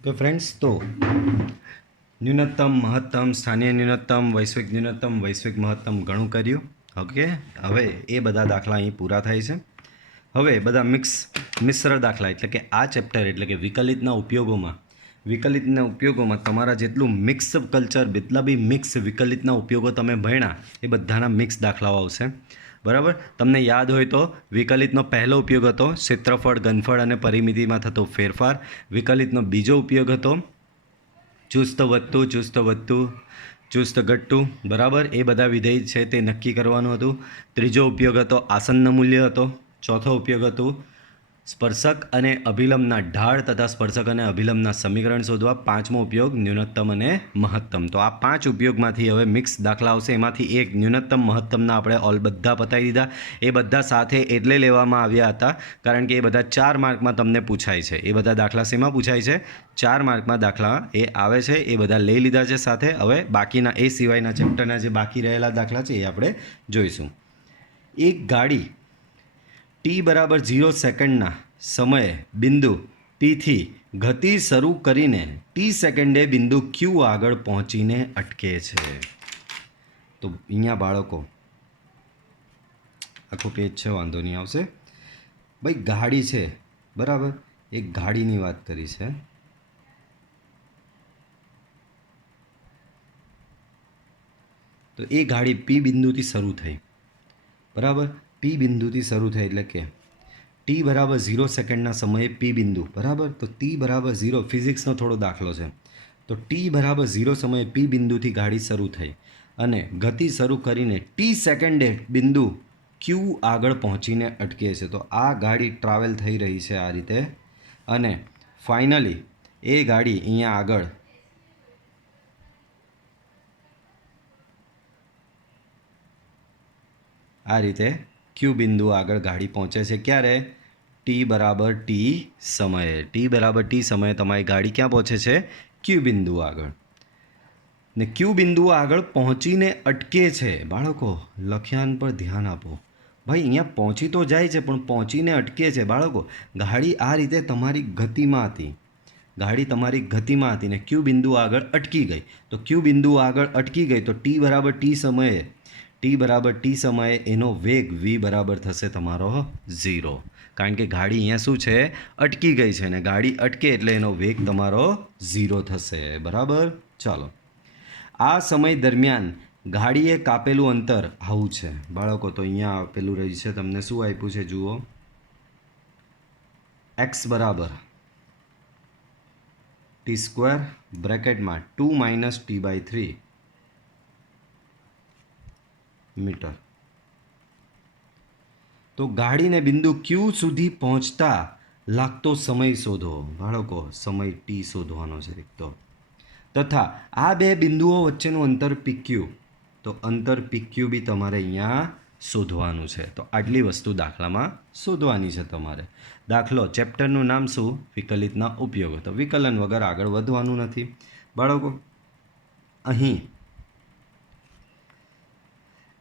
तो फ्रेंड्स तो न्यूनतम महत्तम स्थानीय न्यूनतम वैश्विक महत्तम घणું કર્યું. ઓકે, હવે એ બધા દાખલા અહીં પૂરા થાય છે. હવે બધા મિશ્ર દાખલા એટલે કે આ ચેપ્ટર એટલે કે વિકલિતના ઉપયોગોમાં તમારા જેટલું મિક્સ કલ્ચર જેટલા બી મિક્સ વિકલિતના ઉપયોગો તમે ભણ્યા એ બધાના મિક્સ દાખલાઓ આવશે. બરાબર, તમને યાદ હોય તો વિકલિતનો પહેલો ઉપયોગ હતો ક્ષેત્રફળ, ઘનફળ અને પરિમિતિમાં થતો ફેરફાર. વિકલિતનો બીજો ઉપયોગ હતો ચુસ્ત વધતું ચુસ્ત ઘટતું. બરાબર, એ બધા વિધેય છે તે નક્કી કરવાનું હતું. ત્રીજો ઉપયોગ હતો આસન્ન મૂલ્ય હતો. ચોથો ઉપયોગ હતું સ્પર્શક અને અભિલંબના ઢાળ તથા સ્પર્શક અને અભિલંબના સમીકરણ શોધવા. પાંચમો ઉપયોગ ન્યૂનતમ અને મહત્તમ. તો આ પાંચ ઉપયોગમાંથી હવે મિક્સ દાખલા આવશે. એમાંથી એક ન્યૂનતમ મહત્તમના આપણે બધા પતાવી દીધા. એ બધા સાથે એટલે લેવામાં આવ્યા હતા કારણ કે એ બધા 4 માર્કમાં તમને પૂછાય છે. એ બધા દાખલા શેમાં પૂછાય છે? 4 માર્કમાં દાખલા એ આવે છે. એ બધા લઈ લીધા છે સાથે. હવે બાકીના એ સિવાયના ચેપ્ટરના જે બાકી રહેલા દાખલા છે એ આપણે જોઈશું. એક ગાડી t = 0 સેકન્ડના સમયે બિંદુ પીથી ગતિ શરૂ કરીને ટી સેકન્ડે બિંદુ ક્યુ આગળ પહોંચીને અટકે છે. તો અહીંયા બાળકો આખું પેજ છે, વાંધો નહીં આવશે. ભાઈ ગાડી છે, બરાબર, એક ગાડીની વાત કરી છે. તો એ ગાડી પી બિંદુથી શરૂ થઈ. બરાબર, પી બિંદુથી શરૂ થઈ એટલે કે t = 0 સેકન્ડના સમયે પી બિંદુ. બરાબર, તો t = 0 ફિઝિક્સનો થોડો દાખલો છે. તો t = 0 સમયે પી બિંદુથી ગાડી શરૂ થઈ અને ગતિ શરૂ કરીને ટી સેકન્ડે બિંદુ ક્યુ આગળ પહોંચીને અટકે છે. તો આ ગાડી ટ્રાવેલ થઈ રહી છે આ રીતે અને ફાઇનલી એ ગાડી અહીંયા આગળ આ રીતે ક્યુ બિંદુ આગળ ગાડી પહોંચે છે. ક્યારે? t સમયે. t સમયે તમારી ગાડી ક્યાં પહોંચે છે? ક્યુ બિંદુ આગળ. ને ક્યુ બિંદુ આગળ પહોંચીને અટકે છે. બાળકો લખ્યાન પર ધ્યાન આપો. ભાઈ અહીંયા પહોંચી તો જાય છે પણ પહોંચીને અટકે છે. બાળકો ગાડી આ રીતે તમારી ગતિમાં હતી. ગાડી તમારી ગતિમાં હતી ને ક્યુ બિંદુ આગળ અટકી ગઈ. તો ક્યુ બિંદુ આગળ અટકી ગઈ તો t સમયે એનો વેગ v બરાબર થશે તમારો 0. કારણ કે ગાડી અહીંયા શું છે? અટકી ગઈ છે ને ગાડી અટકે એટલે એનો વેગ તમારો 0 થશે. બરાબર, ચાલો. આ સમય દરમિયાન ગાડીએ કાપેલું અંતર આવું છે. બાળકો તો અહીંયા આપેલું રહ્યું છે, તમને શું આપ્યું છે જુઓ. x = t² બ્રેકેટમાં 2 - t/3 મીટર. તો ગાડીને બિંદુ ક્યુ સુધી પહોંચતા લાગતો સમય શોધો. બાળકો સમય ટી શોધવાનો છે એક તો. તથા આ બે બિંદુઓ વચ્ચેનું અંતર PQ. તો અંતર PQ બી તમારે અહીંયા શોધવાનું છે. તો આટલી વસ્તુ દાખલામાં શોધવાની છે તમારે. દાખલો ચેપ્ટરનું નામ શું? વિકલિતના ઉપયોગો. તો વિકલન વગર આગળ વધવાનું નથી. બાળકો અહીં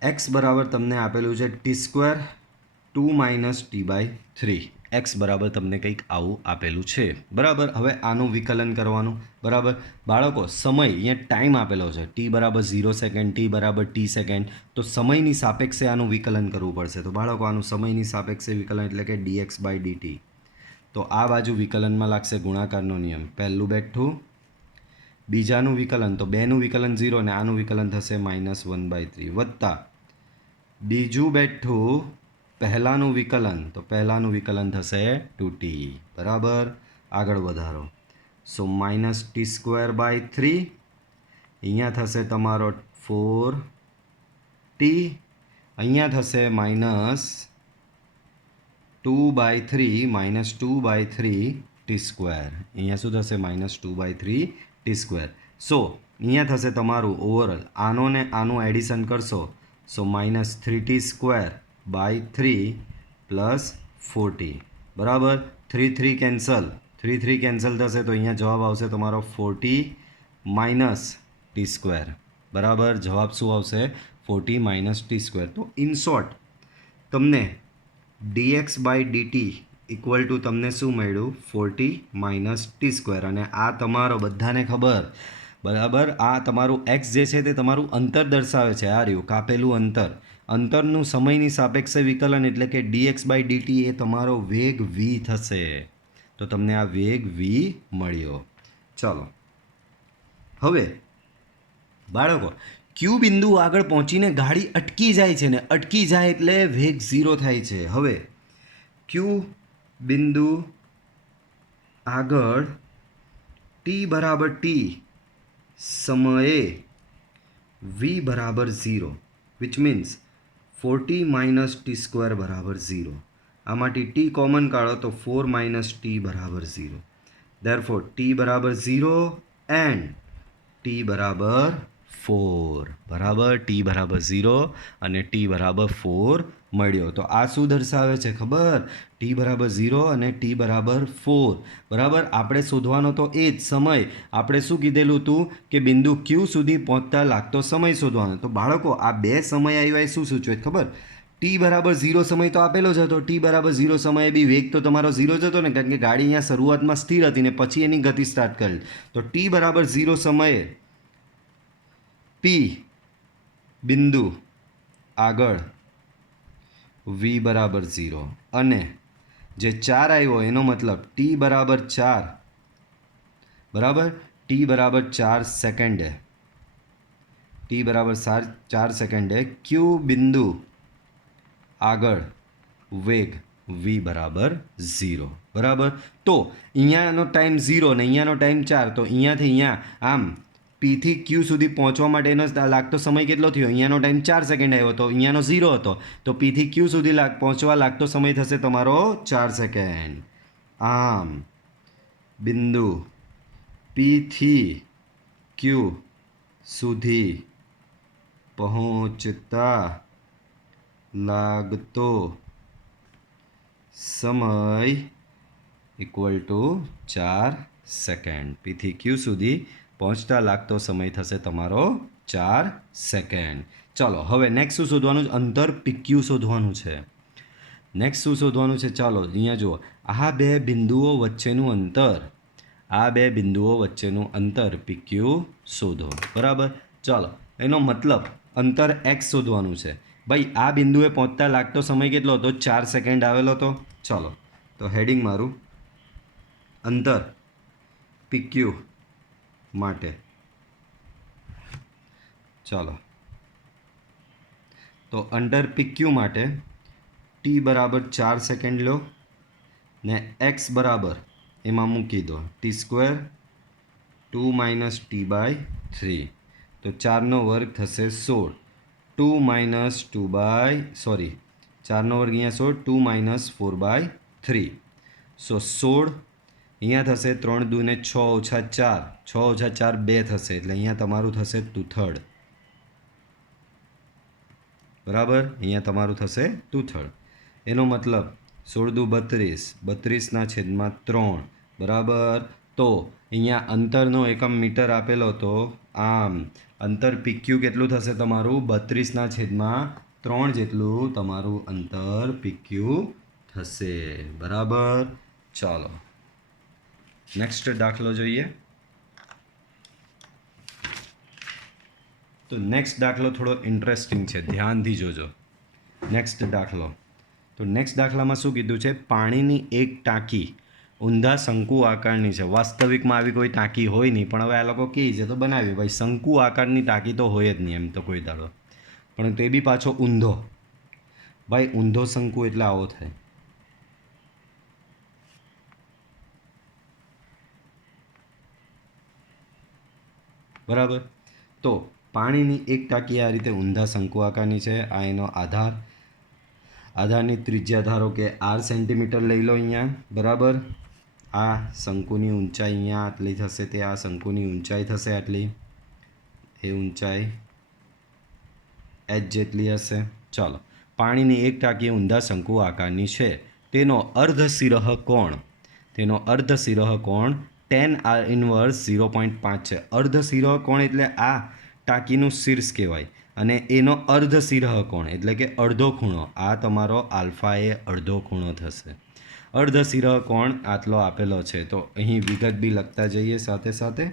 x બરાબર તમને આપેલું છે t² 2 - t/3. x બરાબર તમને કંઈક આવું આપેલું છે. બરાબર, હવે આનું વિકલન કરવાનું. બરાબર બાળકો, સમય અહીંયા ટાઈમ આપેલો છે t = 0 second, t = t second. તો સમયની સાપેક્ષે આનું વિકલન કરવું પડશે. તો બાળકો આનું સમયની સાપેક્ષે વિકલન એટલે કે dx/dt. તો આ બાજુ વિકલનમાં લાગશે ગુણાકારનો નિયમ. પહેલું બેઠું, બીજાનું વિકલન તો બેનું વિકલન 0 ને આનું વિકલન થશે -1/3 વત્તા બીજું બેઠું પહેલાંનું વિકલન તો પહેલાંનું વિકલન થશે 2t. બરાબર, આગળ વધારો. સો -t²/3 અહીંયા થશે તમારો 4t. અહીંયા થશે -2/3 t². અહીંયા શું થશે? -2/3 t². સો અહીંયા થશે તમારું ઓવરઓલ આનો ને આનું એડિશન કરશો. સો -3t²/3 + 4t. બરાબર, 3 કેન્સલ થશે તો અહીંયા જવાબ આવશે તમારો 4t - t². બરાબર, જવાબ શું આવશે? 4t - t². તો ઇન શોર્ટ તમને dx/dt ઇક્વલ ટુ તમને શું મળ્યું 40 માઇનસ ટી સ્ક્વેર. અને આ તમારો બધાને ખબર બરાબર આ તમારું એક્સ જે છે તે તમારું અંતર દર્શાવે છે. આ રહ્યું કાપેલું અંતરનું સમયની સાપેક્ષે વિકલન એટલે કે dx બાય dt એ તમારો વેગ v થશે. તો તમને આ વેગ v મળ્યો. ચલો હવે બાળકો ક્યુ બિંદુ આગળ પહોંચીને ગાડી અટકી જાય છે ને અટકી જાય એટલે વેગ 0 થાય છે. હવે ક્યુ બિંદુ આગળ ટી બરાબર ટી સમયે v બરાબર 0 which means 40 minus T square બરાબર 0. આમાંથી ટી કોમન કાઢો તો 4 માઇનસ ટી બરાબર 0. ધેરફોર ટી બરાબર 0 એન્ડ ટી બરાબર 4 બરાબર ટી બરાબર 0 અને ટી બરાબર 4 મળ્યો. તો આ શું દર્શાવે છે ખબર? ટી બરાબર 0 અને ટી બરાબર 4 બરાબર. આપણે શોધવાનો તો એ જ સમય. આપણે શું કીધેલું હતું કે બિંદુ ક્યુ સુધી પહોંચતા લાગતો સમય શોધવાનો. તો બાળકો આ બે સમય આવ્યા એ શું સૂચવે ખબર? ટી બરાબર 0 સમય તો આપેલો જ હતો. ટી બરાબર 0 સમયે બી વેગ તો તમારો 0 જ હતો ને, કારણ કે ગાડી અહીંયા શરૂઆતમાં સ્થિર હતી ને પછી એની ગતિ સ્ટાર્ટ કરેલ. તો ટી બરાબર 0 સમયે પી બિંદુ આગળ v બરાબર 0 અને જે 4 આવ્યો એનો મતલબ ટી બરાબર 4 બરાબર ટી બરાબર 4 સેકન્ડે ટી બરાબર 4 સેકન્ડે ક્યુ બિંદુ આગળ વેગ v બરાબર 0 બરાબર. તો અહીંયાનો ટાઈમ 0 ને અહીંયાનો ટાઈમ 4. તો અહીંયાથી અહીંયા આમ પીથી ક્યુ સુધી પહોંચવા માટેનો લાગતો સમય કેટલો થયો? અહીંયાનો ટાઈમ 4 સેકન્ડ આવ્યો હતો, અહીંયાનો 0 હતો. તો પીથી ક્યુ સુધી પહોંચવા લાગતો સમય થશે તમારો 4 સેકન્ડ. આમ બિંદુ પીથી ક્યુ સુધી પહોંચતા લાગતો સમય ઇક્વલ ટુ 4 સેકન્ડ. પીથી ક્યુ સુધી પહોંચતા લાગતો સમય થશે તમારો 4 સેકન્ડ. ચાલો હવે નેક્સ્ટ શું શોધવાનું છે? અંતર PQ શોધવાનું છે. નેક્સ્ટ શું શોધવાનું છે? ચાલો અહીંયા જુઓ. આ બે બિંદુઓ વચ્ચેનું અંતર PQ શોધો બરાબર. ચાલો એનો મતલબ અંતર x શોધવાનું છે. ભાઈ આ બિંદુએ પહોંચતા લાગતો સમય કેટલો હતો? 4 સેકન્ડ આવેલો હતો. ચાલો તો હેડિંગ મારું અંતર PQ માટે. ચાલો તો અંતર PQ માટે ટી બરાબર 4 સેકન્ડ લો ને એક્સ બરાબર એમાં મૂકી દો T square 2 minus T by 3. તો 4નો વર્ગ થશે 16. 2 માઇનસ 4નો વર્ગ અહીંયા 16. 2 માઇનસ 4 બાય 3. સો 16 અહીંયા થશે 3 દૂને 6 ઓછા 4. 6 ઓછા 4 2 થશે એટલે અહીંયા તમારું થશે 2/3 બરાબર. અહીંયા તમારું થશે 2/3. એનો મતલબ 16 દુ 32. 32ના છેદમાં 3 બરાબર. તો અહીંયા અંતરનો એકમ મીટર આપેલો તો આમ અંતર PQ કેટલું થશે તમારું? 32ના છેદમાં 3 જેટલું તમારું અંતર PQ થશે બરાબર. ચાલો નેક્સ્ટ દાખલો જોઈએ. તો નેક્સ્ટ દાખલો થોડો ઇન્ટરેસ્ટિંગ છે, ધ્યાનથી જોજો. નેક્સ્ટ દાખલો. તો નેક્સ્ટ દાખલામાં શું કીધું છે? પાણીની એક ટાંકી ઊંધા શંકુ આકારની છે. વાસ્તવિકમાં આવી કોઈ ટાંકી હોય નહીં, પણ હવે આ લોકો કહે છે તો બનાવીએ. ભાઈ શંકુ આકારની ટાંકી તો હોય જ નહીં એમ તો કોઈ દાડો, પણ તે બી પાછો ઊંધો. ભાઈ ઊંધો શંકુ એટલે આવો થાય. બરાબર. તો પાણીની એક ટાંકી આ રીતે ઊંધા શંકુ આકારની છે. આ એનો આધારની ત્રિજ્યા ધારો કે r સેન્ટીમીટર લઈ લો અહીંયા બરાબર. આ શંકુની ઊંચાઈ અહીંયા આટલી થશે, તે આ શંકુની ઊંચાઈ થશે આટલી, એ ઊંચાઈ h જેટલી હશે. ચાલો પાણીની એક ટાંકી ઊંધા શંકુ આકારની છે. તેનો અર્ધસિરહ કોણ tan r ઇન્વર્સ 0.5 છે. અર્ધસિરહ કોણ એટલે આ ટાંકીનું શીર્ષ કહેવાય અને એનો અર્ધસિરહ કોણ એટલે કે અડધો ખૂણો. આ તમારો આલ્ફા એ અડધો ખૂણો થશે. અર્ધશિરઃ કોણ આટલો આપેલો છે. તો અહીં વિગત બી લખતા જઈએ સાથે સાથે.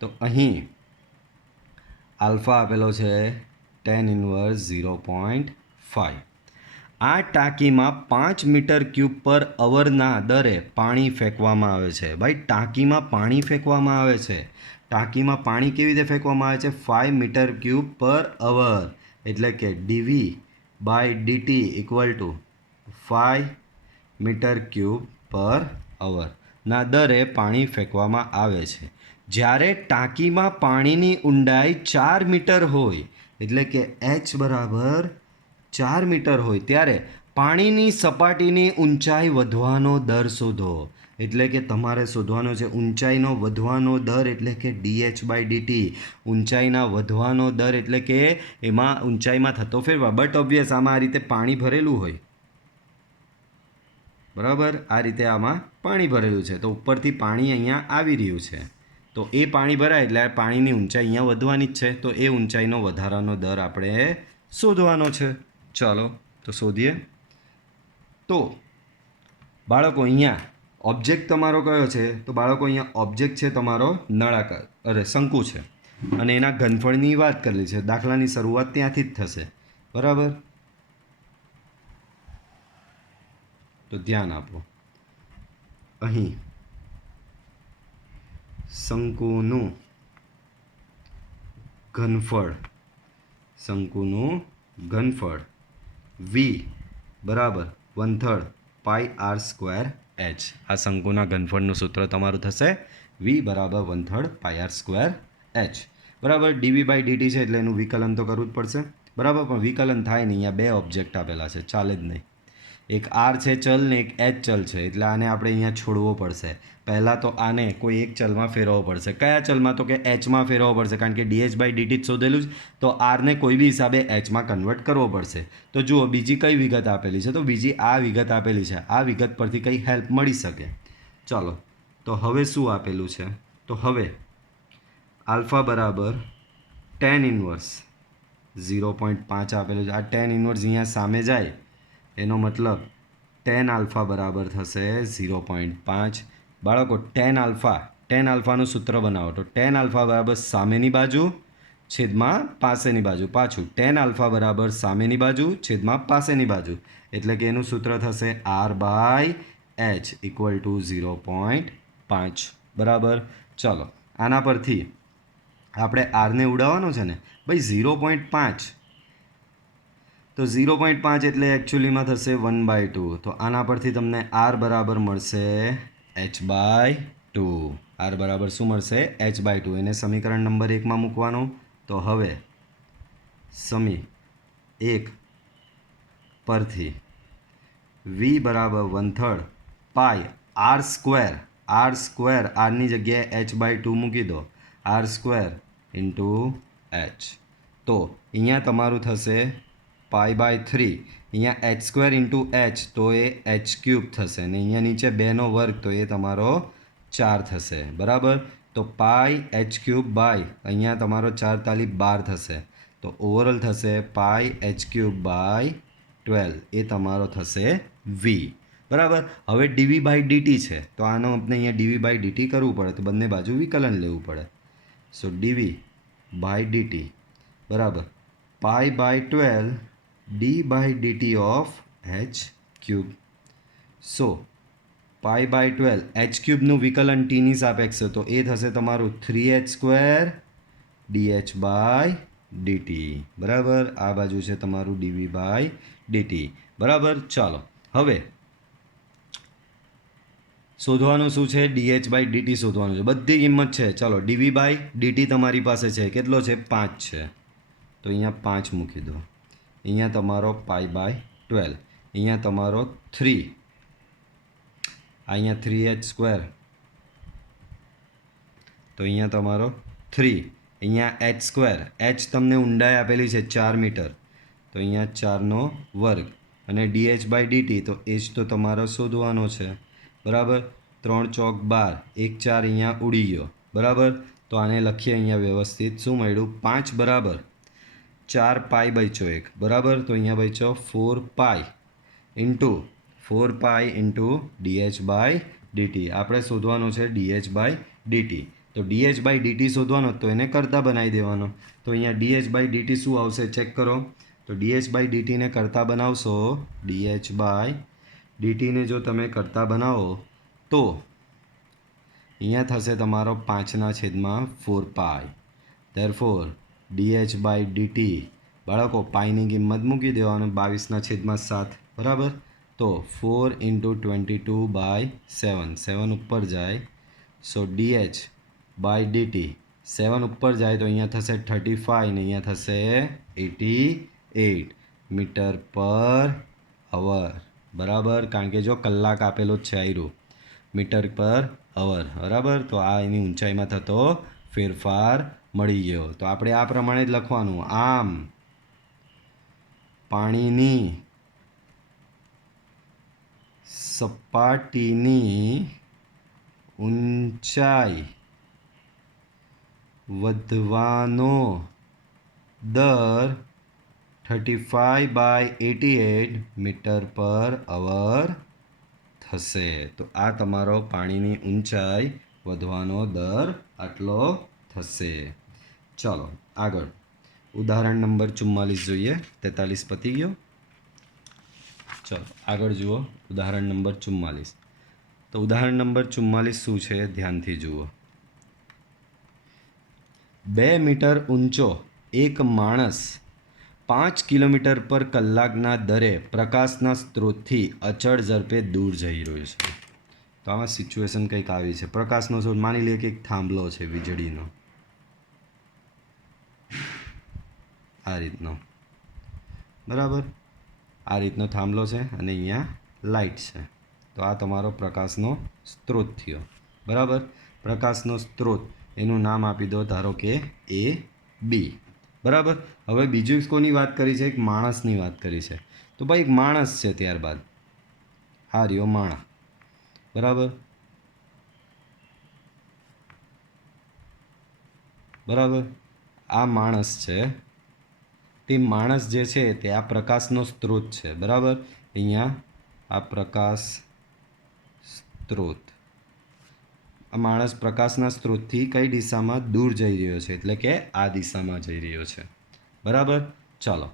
તો અહીં આલ્ફા આપેલો છે tan ઇન્વર્સ 0.5. આ ટાંકીમાં 5 મીટર ક્યુબ પર અવરના દરે પાણી ફેંકવામાં આવે છે. ભાઈ ટાંકીમાં પાણી ફેંકવામાં આવે છે. ટાંકીમાં પાણી કેવી રીતે ફેંકવામાં આવે છે? 5 મીટર ક્યુબ પર અવર, એટલે કે dv/dt equal to 5 metre cube પર અવર ના દરે પાણી ફેંકવામાં આવે છે. જ્યારે ટાંકીમાં પાણીની ઊંડાઈ 4 મીટર હોય, એટલે કે h બરાબર 4 મીટર હોય, ત્યારે પાણીની સપાટીની ઊંચાઈ વધવાનો દર શોધો. એટલે કે તમારે શોધવાનો છે ઊંચાઈનો વધવાનો દર, એટલે કે dh/dt. ઊંચાઈના વધવાનો દર એટલે કે એમાં ઊંચાઈમાં થતો ફેરફાર. બટ ઓબ્વિયસ આમાં આ રીતે પાણી ભરેલું હોય, બરાબર, આ રીતે આમાં પાણી ભરેલું છે, તો ઉપરથી પાણી અહીંયા આવી રહ્યું છે, તો એ પાણી ભરાય એટલે પાણીની ઊંચાઈ અહીંયા વધવાની જ છે. તો એ ઊંચાઈનો વધારાનો દર આપણે શોધવાનો છે. ચાલો તો શોધીએ. તો બાળકો અહીંયા ઓબ્જેક્ટ તમારો કયો છે? તો બાળકો અહીંયા ઓબ્જેક્ટ છે તમારો નળાકાર, શંકુ છે, અને એના ઘનફળની વાત કરેલી છે. દાખલાની શરૂઆત ત્યાંથી જ થશે, બરાબર. તો ધ્યાન આપો, અહીં શંકુનું ઘનફળ v બરાબર 1/3 પાઈ r સ્ક્વેર h. આ શંકુના ઘનફળનું સૂત્ર તમારું થશે v બરાબર 1/3 પાઈ r સ્ક્વેર h, બરાબર. dv/dt છે એટલે એનું વિકલન તો કરવું જ પડશે, બરાબર. પણ વિકલન થાય નહીં, અહીંયા બે ઓબ્જેક્ટ આપેલા છે, ચાલે જ નહીં. એક r છે ચલ ને એક h ચલ છે, એટલે આને આપણે અહીંયા છોડવો પડશે. પહેલાં તો આને કોઈ એક ચલમાં ફેરવવો પડશે. કયા ચલમાં? તો કે hમાં ફેરવવો પડશે, કારણ કે dh/dt જ શોધેલું જ, તો rને કોઈ બી હિસાબે hમાં કન્વર્ટ કરવો પડશે. તો જુઓ બીજી કઈ વિગત આપેલી છે? તો બીજી આ વિગત આપેલી છે. આ વિગત પરથી કંઈ હેલ્પ મળી શકે. ચાલો તો હવે શું આપેલું છે? તો હવે આલ્ફા બરાબર tan ઇન્વર્સ 0.5 આપેલું છે. આ tan ઇન્વર્સ અહીંયા સામે જાય, એનો મતલબ tan આલ્ફા બરાબર થશે 0.5. બાળકો tan આલ્ફાનું સૂત્ર બનાવો. તો tan આલ્ફા બરાબર સામેની બાજુ છેદમાં પાસેની બાજુ, પાછું tan આલ્ફા બરાબર સામેની બાજુ છેદમાં પાસેની બાજુ, એટલે કે એનું સૂત્ર થશે r/h ઇક્વલ ટુ 0.5, બરાબર. ચાલો આના પરથી આપણે આરને ઉડાવવાનો છે ને ભાઈ 0.5, તો 0.5 એટલે એકચ્યુઅલીમાં થશે 1/2. તો આના પરથી તમને r બરાબર મળશે h/2. r બરાબર શું મળશે? h/2. એને સમીકરણ નંબર 1માં મૂકવાનું. તો હવે સમી 1 પરથી v બરાબર 1/3 પાઈ r સ્ક્વેર, આરની જગ્યાએ h/2 મૂકી દો, r સ્ક્વેર ઇન્ટુ h. તો અહીંયા તમારું થશે π/3. અહીંયા h² ઇન્ટુ h, તો એ h³ થશે, ને અહીંયા નીચે 2નો વર્ગ, તો એ તમારો 4 થશે, બરાબર. તો πh³ અહીંયા તમારો 4 તાલી 12 થશે, તો ઓવરઓલ થશે πh³/12. એ તમારો થશે v, બરાબર. હવે dv/dt છે, તો આનો આપણે અહીંયા dv/dt કરવું પડે, તો બંને બાજુ વિકલન લેવું પડે. સો dv/dt બરાબર π/12 d/dt of h³. So π/12 h³ વિકલન tની સાપેક્ષે, તો એ થશે તમારું 3h² dh/dt, બરાબર. આ બાજુ છે તમારું dv/dt, બરાબર. ચાલો હવે શોધવાનું શું છે? dh/dt શોધવાનું છે. બધી કિંમત છે. ચાલો dv/dt તમારી પાસે છે, કેટલો છે? 5 છે, તો અહીંયા 5 મૂકી દો. અહીંયા તમારો π/12, અહીંયા તમારો 3, અહીંયા 3h², તો અહીંયા તમારો 3, અહીંયા h², h તમને ઊંડાઈ આપેલી છે 4 મીટર, તો અહીંયા 4નો વર્ગ, અને dh/dt, તો h તો તમારો શોધવાનો છે, બરાબર. 3 ચોક 12, 1 4 અહીંયા ઉડી ગયો, બરાબર. તો આને લખીએ અહીંયા વ્યવસ્થિત. શું મળ્યું? 5 બરાબર 4 પાઈ બચ્યો 1, બરાબર. તો અહીંયા બચ્યો 4 pi into 4 pi into DH by DT. આપણે શોધવાનું છે ડીએચ બાય ડીટી. તો ડીએચ બાય ડીટી શોધવાનો તો એને કરતા બનાવી દેવાનો. તો અહીંયા ડીએચ બાય ડીટી શું આવશે ચેક કરો. તો ડીએચ બાય ડીટીને કરતા બનાવશો, ડીએચ બાય ડીટીને જો તમે કરતા બનાવો તો અહીંયા થશે તમારો 5/4 ધેરફોર ડીએચ બાય ડીટી બાળકો પાઈની કિંમત મૂકી દેવાનું 22/7 બરાબર. તો 4 ઇન્ટુ 22/7 7 ઉપર જાય સો ડીએચ બાય ડીટી 7 ઉપર જાય તો અહીંયા થશે 35 ને અહીંયા થશે 88 મીટર પર અવર બરાબર. કારણ કે જો કલાક આપેલો જ છે આયરું મીટર પર અવર બરાબર. તો આ એની ઊંચાઈમાં થતો ફેરફાર મળી ગયો. તો આપણે આ પ્રમાણે જ લખવાનું. આમ પાણીની સપાટીની ઊંચાઈ વધવાનો દર 35/88 મીટર પર અવર થશે. તો આ તમારો પાણીની ઊંચાઈ વધવાનો દર આટલો થશે. ચાલો આગળ ઉદાહરણ નંબર 44 જોઈએ. 43 પતી ગયો. ચલો આગળ જુઓ ઉદાહરણ નંબર 44. તો ઉદાહરણ નંબર 44 શું છે ધ્યાનથી જુઓ. 2 મીટર ઊંચો એક માણસ 5 કિલોમીટર પર કલાકના દરે પ્રકાશના સ્ત્રોતથી અચળ ઝડપે દૂર જઈ રહ્યો છે. તો આમાં સિચ્યુએશન કંઈક આવી છે. પ્રકાશનો સ્ત્રોત માની લઈએ કે એક થાંભલો છે વીજળીનો આ રીતનો બરાબર. આ રીતનો થાંભલો છે અને અહીંયા લાઇટ છે. તો આ તમારો પ્રકાશનો સ્ત્રોત થયો બરાબર. પ્રકાશનો સ્ત્રોત એનું નામ આપી દો ધારો કે એ બી બરાબર. હવે બીજું કોની વાત કરી છે? એક માણસની વાત કરી છે. તો ભાઈ એક માણસ છે. ત્યારબાદ આ રહ્યો માણસ બરાબર બરાબર. આ માણસ છે. તે માણસ જે છે તે આ પ્રકાશનો સ્ત્રોત છે બરાબર. અહીંયા આ પ્રકાશ સ્ત્રોત. આ માણસ પ્રકાશના સ્ત્રોતથી કઈ દિશામાં દૂર જઈ રહ્યો છે એટલે કે આ દિશામાં જઈ રહ્યો છે બરાબર. ચાલો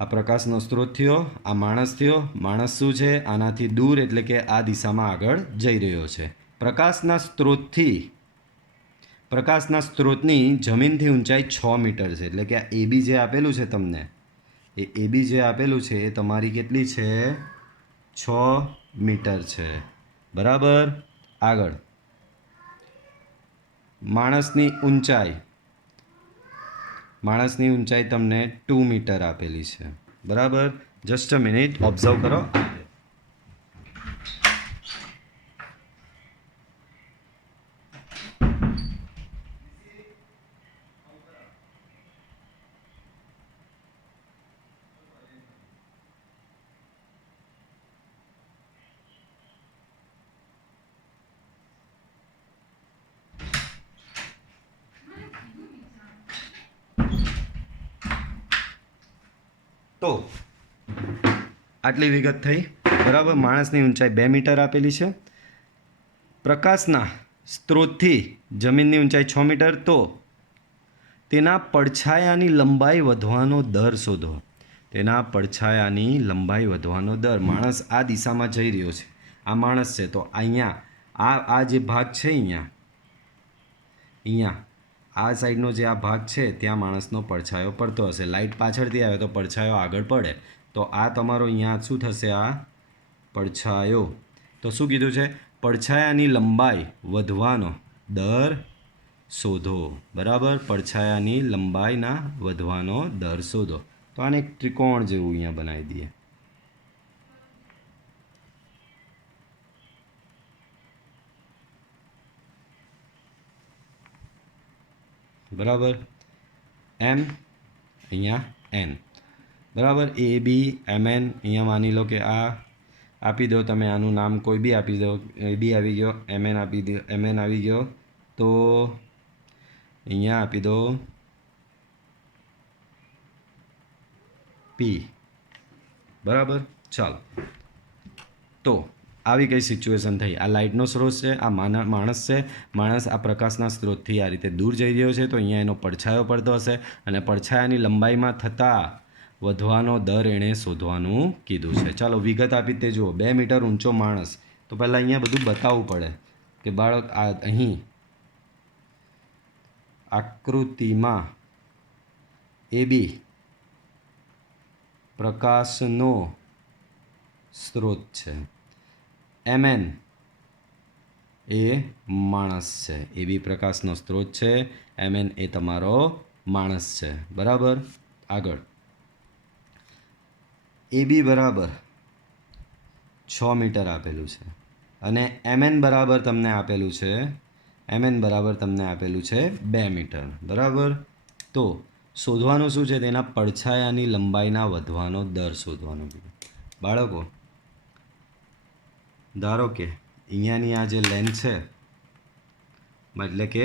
આ પ્રકાશનો સ્ત્રોત થયો, આ માણસ થયો. માણસ શું છે? આનાથી દૂર એટલે કે આ દિશામાં આગળ જઈ રહ્યો છે. પ્રકાશના સ્ત્રોતની જમીનથી ઊંચાઈ 6 મીટર છે. એટલે કે આ એબી જે આપેલું છે તમને એ એબી જે આપેલું છે એ તમારી કેટલી છે? 6 મીટર છે બરાબર. આગળ માણસની ઊંચાઈ તમને 2 મીટર આપેલી છે બરાબર. જસ્ટ અ મિનિટ ઓબ્ઝર્વ કરો. તો આટલી વિગત થઈ બરાબર. માણસની ઊંચાઈ 2 મીટર આપેલી છે. પ્રકાશના સ્ત્રોતથી જમીનની ઊંચાઈ 6 મીટર. તો તેના પડછાયાની લંબાઈ વધવાનો દર શોધો. તેના પડછાયાની લંબાઈ વધવાનો દર. માણસ આ દિશામાં જઈ રહ્યો છે. આ માણસ છે. તો અહીંયા આ જે ભાગ છે અહીંયા આ સાઈડનો જે આ ભાગ છે ત્યાં માણસનો પડછાયો પડતો હશે. લાઇટ પાછળથી આવે તો પડછાયો આગળ પડે. તો આ તમારો અહીંયા શું થશે? આ પડછાયો. તો શું કીધું છે? પડછાયાની લંબાઈ વધવાનો દર શોધો બરાબર. પડછાયાની લંબાઈના વધવાનો દર શોધો. તો આને એક ત્રિકોણ જેવું અહીંયા બનાવી દઈએ બરાબર. એમ અહીંયા એન બરાબર. એ બી એમ એન અહીંયા માની લો કે આ આપી દો તમે. આનું નામ કોઈ બી આપી દો. એ બી આવી ગયો, એમ એન આપી દો, એમ એન આવી ગયો. તો અહીંયા આપી દો પી બરાબર. ચાલો તો આવી કઈ સિચ્યુએશન થઈ, આ લાઇટનો સ્ત્રોત છે, આ માણસ છે, માણસ આ પ્રકાશના સ્ત્રોતથી આ રીતે દૂર જઈ રહ્યો છે, તો અહીંયા એનો પડછાયો પડતો હશે અને પડછાયાની લંબાઈમાં થતા વધવાનો દર એણે શોધવાનું કીધું છે. ચાલો વિગત આપી તે જુઓ. 2 મીટર ઊંચો માણસ, તો પહેલાં અહીંયા બધું બતાવવું પડે કે બાળક આ અહીં આકૃતિમાં એ બી પ્રકાશનો સ્ત્રોત છે, એમએન એ માણસ છે. એ બી પ્રકાશનો સ્ત્રોત છે, એમએન એ તમારો માણસ છે. બરાબર. આગળ એ બી બરાબર 6 મીટર આપેલું છે અને એમએન બરાબર તમને આપેલું છે, એમએન બરાબર તમને આપેલું છે 2 મીટર. બરાબર. તો શોધવાનું શું છે? તેના પડછાયાની લંબાઈના વધવાનો દર શોધવાનો. બાળકો ધારો કે અહીંયાની આ જે લેન્થ છે, એટલે કે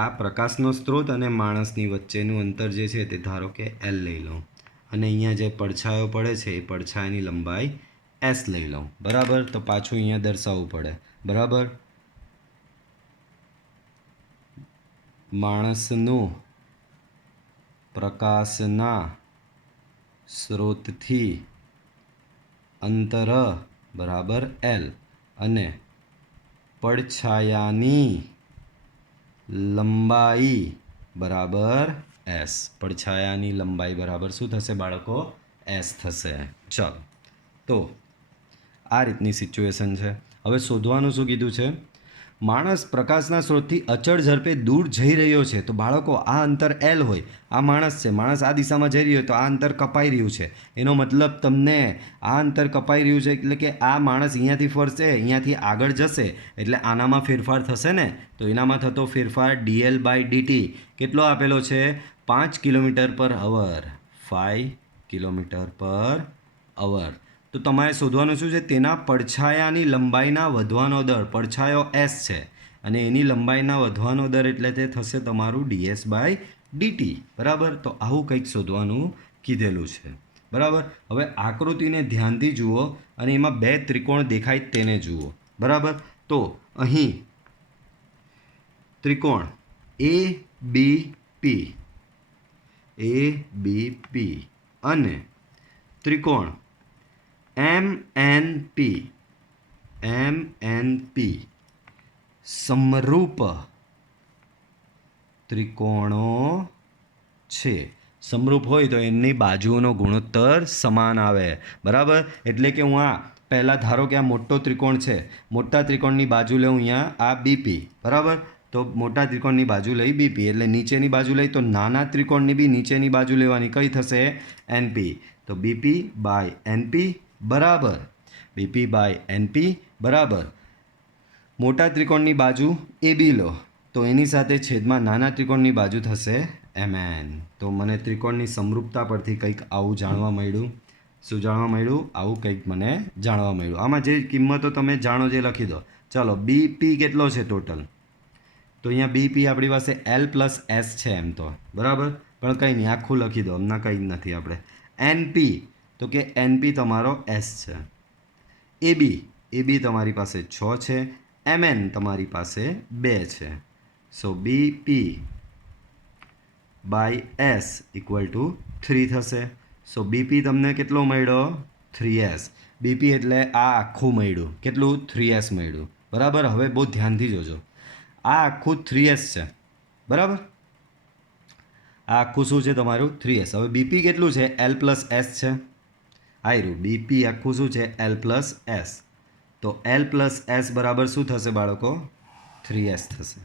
આ પ્રકાશનો સ્ત્રોત અને માણસની વચ્ચેનું અંતર જે છે તે ધારો કે એલ લઈ લઉં અને અહીંયા જે પડછાયો પડે છે એ પડછાયાની લંબાઈ એસ લઈ લઉં. બરાબર. તો પાછું અહીંયા દર્શાવવું પડે. બરાબર. માણસનું પ્રકાશના સ્ત્રોતથી અંતર બરાબર એલ અને પડછાયાની લંબાઈ બરાબર એસ. પડછાયાની લંબાઈ બરાબર શું થશે બાળકો? એસ થશે. ચાલો, તો આ રીતની સિચ્યુએશન છે. હવે શોધવાનું શું કીધું છે? માણસ પ્રકાશના સ્ત્રોતથી અચળ ઝડપે દૂર જઈ રહ્યો છે. તો બાળકો આ અંતર એલ હોય, આ માણસ છે, માણસ આ દિશામાં જઈ રહ્યો હોય તો આ અંતર કપાઈ રહ્યું છે. એનો મતલબ તમને આ અંતર કપાઈ રહ્યું છે એટલે કે આ માણસ અહીંયાથી ફરશે, અહીંયાથી આગળ જશે એટલે આનામાં ફેરફાર થશે ને. તો એનામાં થતો ફેરફાર dl/dt કેટલો આપેલો છે? 5 કિલોમીટર પર અવર. 5 કિલોમીટર પર અવર. તો તમારે શોધવાનું શું છે? તેના પડછાયાની લંબાઈના વધવાનો દર. પડછાયો એસ છે અને એની લંબાઈના વધવાનો દર એટલે તે થશે તમારું ds/dt. બરાબર. તો આવું કંઈક શોધવાનું કીધેલું છે. બરાબર. હવે આકૃતિને ધ્યાનથી જુઓ અને એમાં 2 ત્રિકોણ દેખાય તેને જુઓ. બરાબર. તો અહીં ત્રિકોણ ABP અને ત્રિકોણ MNP સમરૂપ ત્રિકોણો છે. સમરૂપ હોય તો એમની બાજુઓનો ગુણોત્તર સમાન આવે. બરાબર. એટલે કે હું આ પહેલાં ધારો કે આ મોટો ત્રિકોણ છે, મોટા ત્રિકોણની બાજુ લઉં અહીંયા આ બીપી. બરાબર. તો મોટા ત્રિકોણની બાજુ લઈ બીપી એટલે નીચેની બાજુ લઈ તો નાના ત્રિકોણની બી નીચેની બાજુ લેવાની. કઈ થશે? એનપી. તો BP/NP બરાબર BP/NP બરાબર મોટા ત્રિકોણની બાજુ AB લો તો એની સાથે છેદમાં નાના ત્રિકોણની બાજુ થશે MN. તો મને ત્રિકોણની સમરૂપતા પરથી કંઈક આવું જાણવા મળ્યું. શું જાણવા મળ્યું? આવું કંઈક મને જાણવા મળ્યું. આમાં જે કિંમતો તમે જાણો જે લખી દો. ચાલો, BP કેટલો છે ટોટલ? તો અહીંયા BP આપણી પાસે L+S છે એમ તો. બરાબર. પણ કંઈ નહીં, આખું લખી દો, હમણાં કંઈ જ નથી આપણે. NP તો કે NP તમારો S છે. AB તમારી પાસે 6 છે. MN તમારી પાસે 2 છે. સો BP/S = 3 થશે. સો BP તમને કેટલો મળ્યો? 3S. BP એટલે આ આખું મળ્યું. કેટલું? 3S મળ્યું. બરાબર. હવે બહુ ધ્યાનથી જોજો. આ આખું 3S છે. બરાબર. આ આખું શું છે તમારું? 3S. હવે BP કેટલું છે? L+S છે. આયરું BP આખું શું છે? L+S. તો L+S બરાબર શું થશે બાળકો? 3S થશે.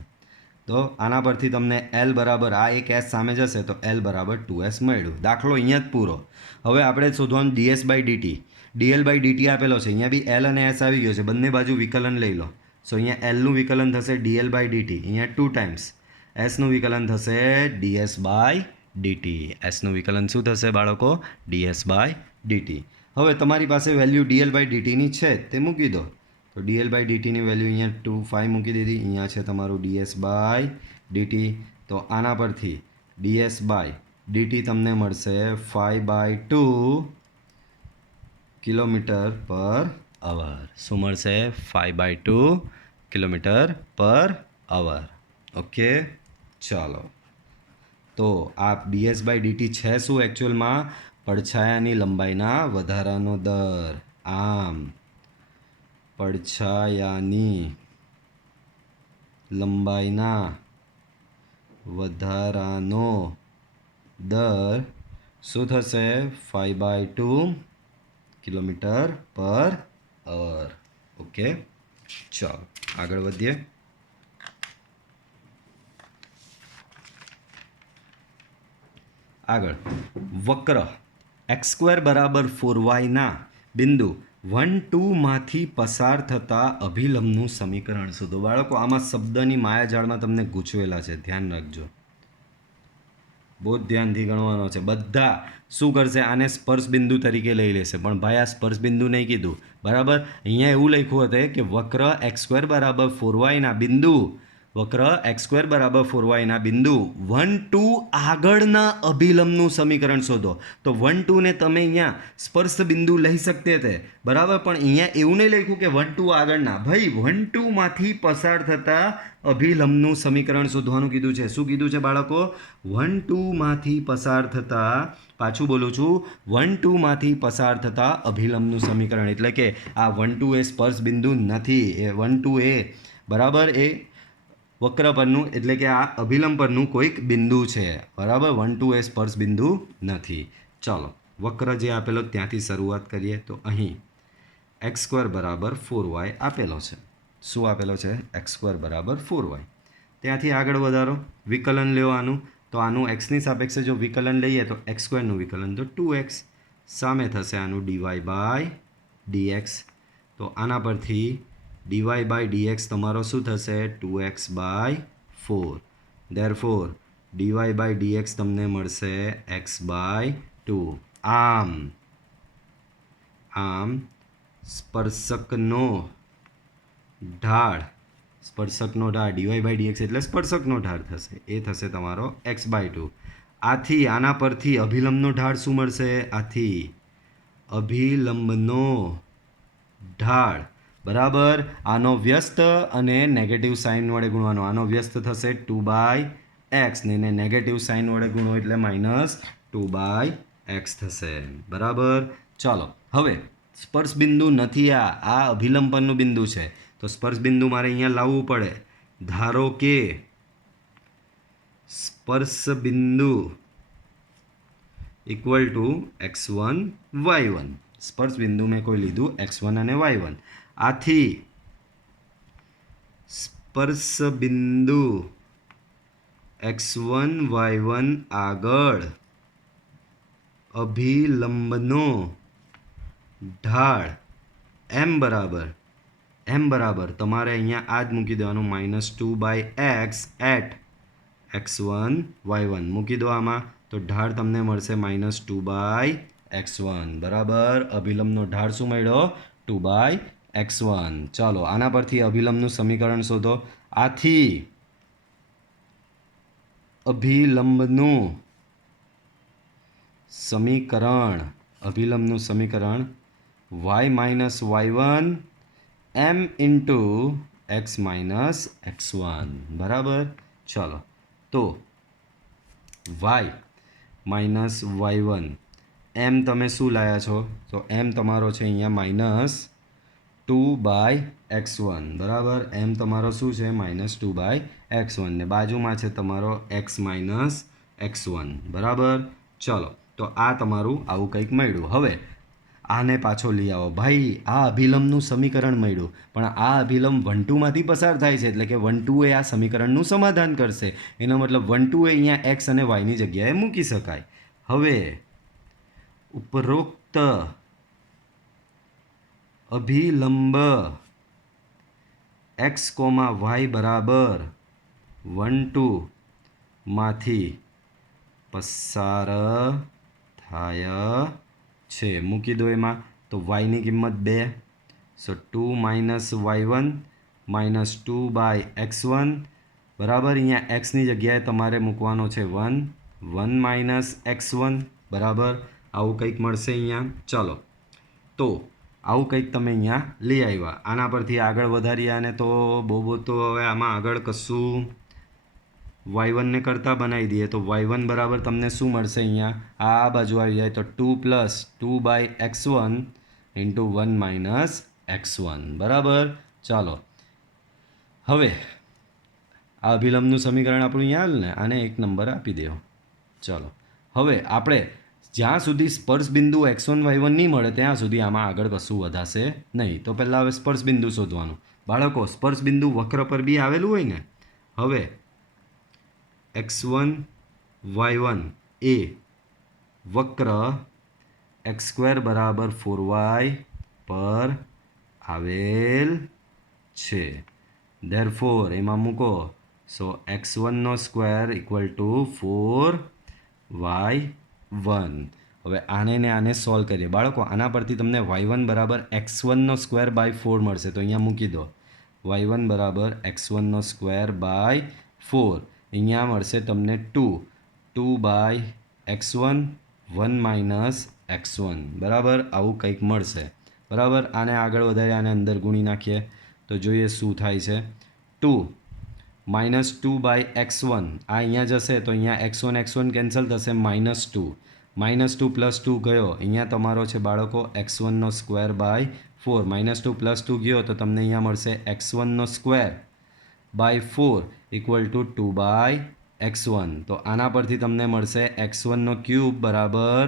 તો આના પરથી તમને L બરાબર આ એક S સામે જશે તો L બરાબર 2S મળ્યું. દાખલો અહીંયા જ પૂરો. હવે આપણે શોધવાનું ds/dt. dl/dt આપેલો છે. અહીંયા બી L અને S આવી ગયો છે. બંને બાજુ વિકલન લઈ લો. સો અહીંયા Lનું વિકલન થશે dl/dt. અહીંયા 2 ટાઈમ્સ Sનું વિકલન થશે ds/dt. Sનું વિકલન શું થશે બાળકો? ds/dt. હવે તમારી પાસે વેલ્યુ dl/dtની છે તે મૂકી દો. તો dl/dtની વેલ્યુ અહીંયા 2 મૂકી દીધી. અહીંયા છે તમારું ds/dt. તો આના પરથી ds/dt તમને મળશે 5/2 કિલોમીટર પર અવર શું મળશે 5/2 કિલોમીટર પર અવર. ઓકે, ચાલો. તો આ dS/dt છે શું એકચ્યુઅલમાં પડછાયાની લંબાઈના વધારાનો દર. આમ પડછાયાની લંબાઈના વધારાનો દર શું થશે 5/2 કિલોમીટર પર અવર. ઓકે, ચાલો આગળ વધીએ. આગળ વક્ર x² બરાબર 4y ના બિંદુ 1 2માંથી પસાર થતા અભિલંબનું સમીકરણ શોધો. બાળકો આમાં શબ્દની માયાજાળમાં તમને ગૂંચવેલા છે, ધ્યાન રાખજો, બહુ જ ધ્યાનથી ગણવાનો છે. બધા શું કરશે, આને સ્પર્શ બિંદુ તરીકે લઈ લેશે, પણ ભાઈ આ સ્પર્શ બિંદુ નહીં કીધું, બરાબર. અહીંયા એવું લખ્યું હતું કે વક્ર x² બરાબર 4y ના બિંદુ વક્ર x² બરાબર 4y ના બિંદુ 1 2 આગળના અભિલંબનું સમીકરણ શોધો. તો 1 2 ને તમે અહીંયા સ્પર્શ બિંદુ લઈ શકતે તે, બરાબર, પણ અહીંયા એવું નહીં લખ્યું કે 1 2 આગળના. ભાઈ 1 2 માંથી પસાર થતા અભિલંબનું સમીકરણ શોધવાનું કીધું છે. શું કીધું છે બાળકો? 1 2 માંથી પસાર થતા, પાછું બોલું છું, 1 2 માંથી પસાર થતા અભિલંબનું સમીકરણ. એટલે કે આ 1 2 એ સ્પર્શ બિંદુ નથી, એ 1 2 એ બરાબર એ વક્ર પરનું એટલે કે આ અભિલંબ પરનું કોઈક બિંદુ છે, બરાબર. 1 2 એ સ્પર્શ બિંદુ નથી. ચાલો વક્ર જે આપેલો ત્યાંથી શરૂઆત કરીએ. તો અહીં x² બરાબર 4y આપેલો છે. શું આપેલો છે? x² બરાબર 4y. ત્યાંથી આગળ વધારો, વિકલન લેવાનું. તો આનું એક્સની સાપેક્ષે જો વિકલન લઈએ તો x² નું વિકલન તો 2x, સામે થશે આનું dy/dx. તો આના પરથી dy/dx તમારો શું થશે 2x/4. ધેરફોર dy/dx તમને મળશે x/2. આમ સ્પર્શકનો ઢાળ dy/dx એટલે સ્પર્શકનો ઢાળ થશે, એ થશે તમારો x/2. આથી આના પરથી અભિલંબનો ઢાળ શું મળશે? આથી અભિલંબનો ઢાળ બરાબર આનો વ્યસ્ત અને નેગેટિવ સાઇન વડે ગુણવાનો. આનો વ્યસ્ત થશે 2/x ને એને નેગેટિવ સાઇન વડે ગુણો એટલે -2/x થશે, બરાબર. ચાલો હવે સ્પર્શ બિંદુ નથી, આ અભિલંબ પરનું બિંદુ છે, તો સ્પર્શ બિંદુ મારે અહીંયા લાવવું પડે. ધારો કે સ્પર્શ બિંદુ ઇક્વલ ટુ x1 y1. સ્પર્શ બિંદુ મેં કોઈ લીધું x1 અને y1. આથી સ્પર્શ બિંદુ x1 y1 આગળ અભિલંબનો ઢાળ m બરાબર તમારે અહીંયા આ જ મૂકી દેવાનું -2/x એટ x1 y1 મૂકી દો આમાં. તો ઢાળ તમને મળશે -2/x1, બરાબર. અભિલંબનો ઢાળ શું મળ્યો? 2/x1. ચાલો આના પરથી અભિલંબનું સમીકરણ શોધો. આથી અભિલંબનું સમીકરણ y-y1 m into x x1, બરાબર. ચાલો તો y-y1 m તમે શું લાયા છો? તો m તમારો છે અહીંયા -2/x1, બરાબર. m તમારો શું છે? -2/x1 ને બાજુમાં છે તમારો x x1, બરાબર. ચલો તો આ તમારું આવું કંઈક મળ્યું. હવે આને પાછો લઈ આવો. ભાઈ આ અભિલંબનું સમીકરણ મળ્યું, પણ આ અભિલંબ 1 2 માંથી પસાર થાય છે, એટલે કે 1 2 એ આ સમીકરણનું સમાધાન કરશે. એનો મતલબ 1 2 એ અહીંયા x અને y ની જગ્યાએ મૂકી શકાય. હવે ઉપરોક્ત અભિલંબ x, y બરાબર 1 2 માંથી પસાર થાય છે. મૂકી દો એમાં. તો y ની કિંમત 2, સો 2 - y1 -2/x1, બરાબર. અહીંયા x ની જગ્યાએ તમારે મૂકવાનો છે 1 1 - x1, બરાબર. આવું કંઈક મળશે અહીંયા. ચાલો તો આવું કંઈક તમે અહીંયા લઈ આવ્યા. આના પરથી આગળ વધારીએ અને તો બહુ તો હવે આમાં આગળ કશું y1 ને કરતાં બનાવી દઈએ તો y1 બરાબર તમને શું મળશે? અહીંયા આ બાજુ આવી જાય તો 2 plus 2/x1 into 1 minus x1 બરાબર. ચાલો હવે આ અભિલંબનું સમીકરણ આપણું અહીંયા આવેલું ને, આને 1 નંબર આપી દો. ચાલો હવે આપણે જ્યાં સુધી સ્પર્શ બિંદુ x1 y1 નહીં મળે ત્યાં સુધી આમાં આગળ કશું વધાશે નહીં. તો પહેલાં હવે સ્પર્શ બિંદુ શોધવાનું. બાળકો સ્પર્શ બિંદુ વક્ર પર બી આવેલું હોય ને, હવે x1 y1 એ વક્ર x² બરાબર 4y પર આવેલ છે. ધેરફોર એમાં મૂકો સો x1 square equal to 4y1. હવે આને ને આને સોલ્વ કરીએ બાળકો. આના પરથી તમને y1 બરાબર x1 સ્ક્વેર બાય 4 મળશે, તો અહીંયા મૂકી દો y1 બરાબર x1 સ્ક્વેર બાય 4. અહીંયા મળશે તમને 2/x1 1 માઇનસ x1 બરાબર. આવું કંઈક મળશે બરાબર. આને આગળ વધારે આને અંદર ગુણી નાખીએ તો જોઈએ શું થાય છે. 2 માઇનસ 2/x1 આ અહીંયા જશે તો અહીંયા x1 કેન્સલ થશે, -2 -2 + 2 ગયો અહીંયા તમારો છે બાળકો x1 સ્ક્વેર બાય 4. -2 + 2 ગયો તો તમને અહીંયા મળશે x1 square by 4 equal to 2/x1. તો આના પરથી તમને મળશે x1 ક્યુબ બરાબર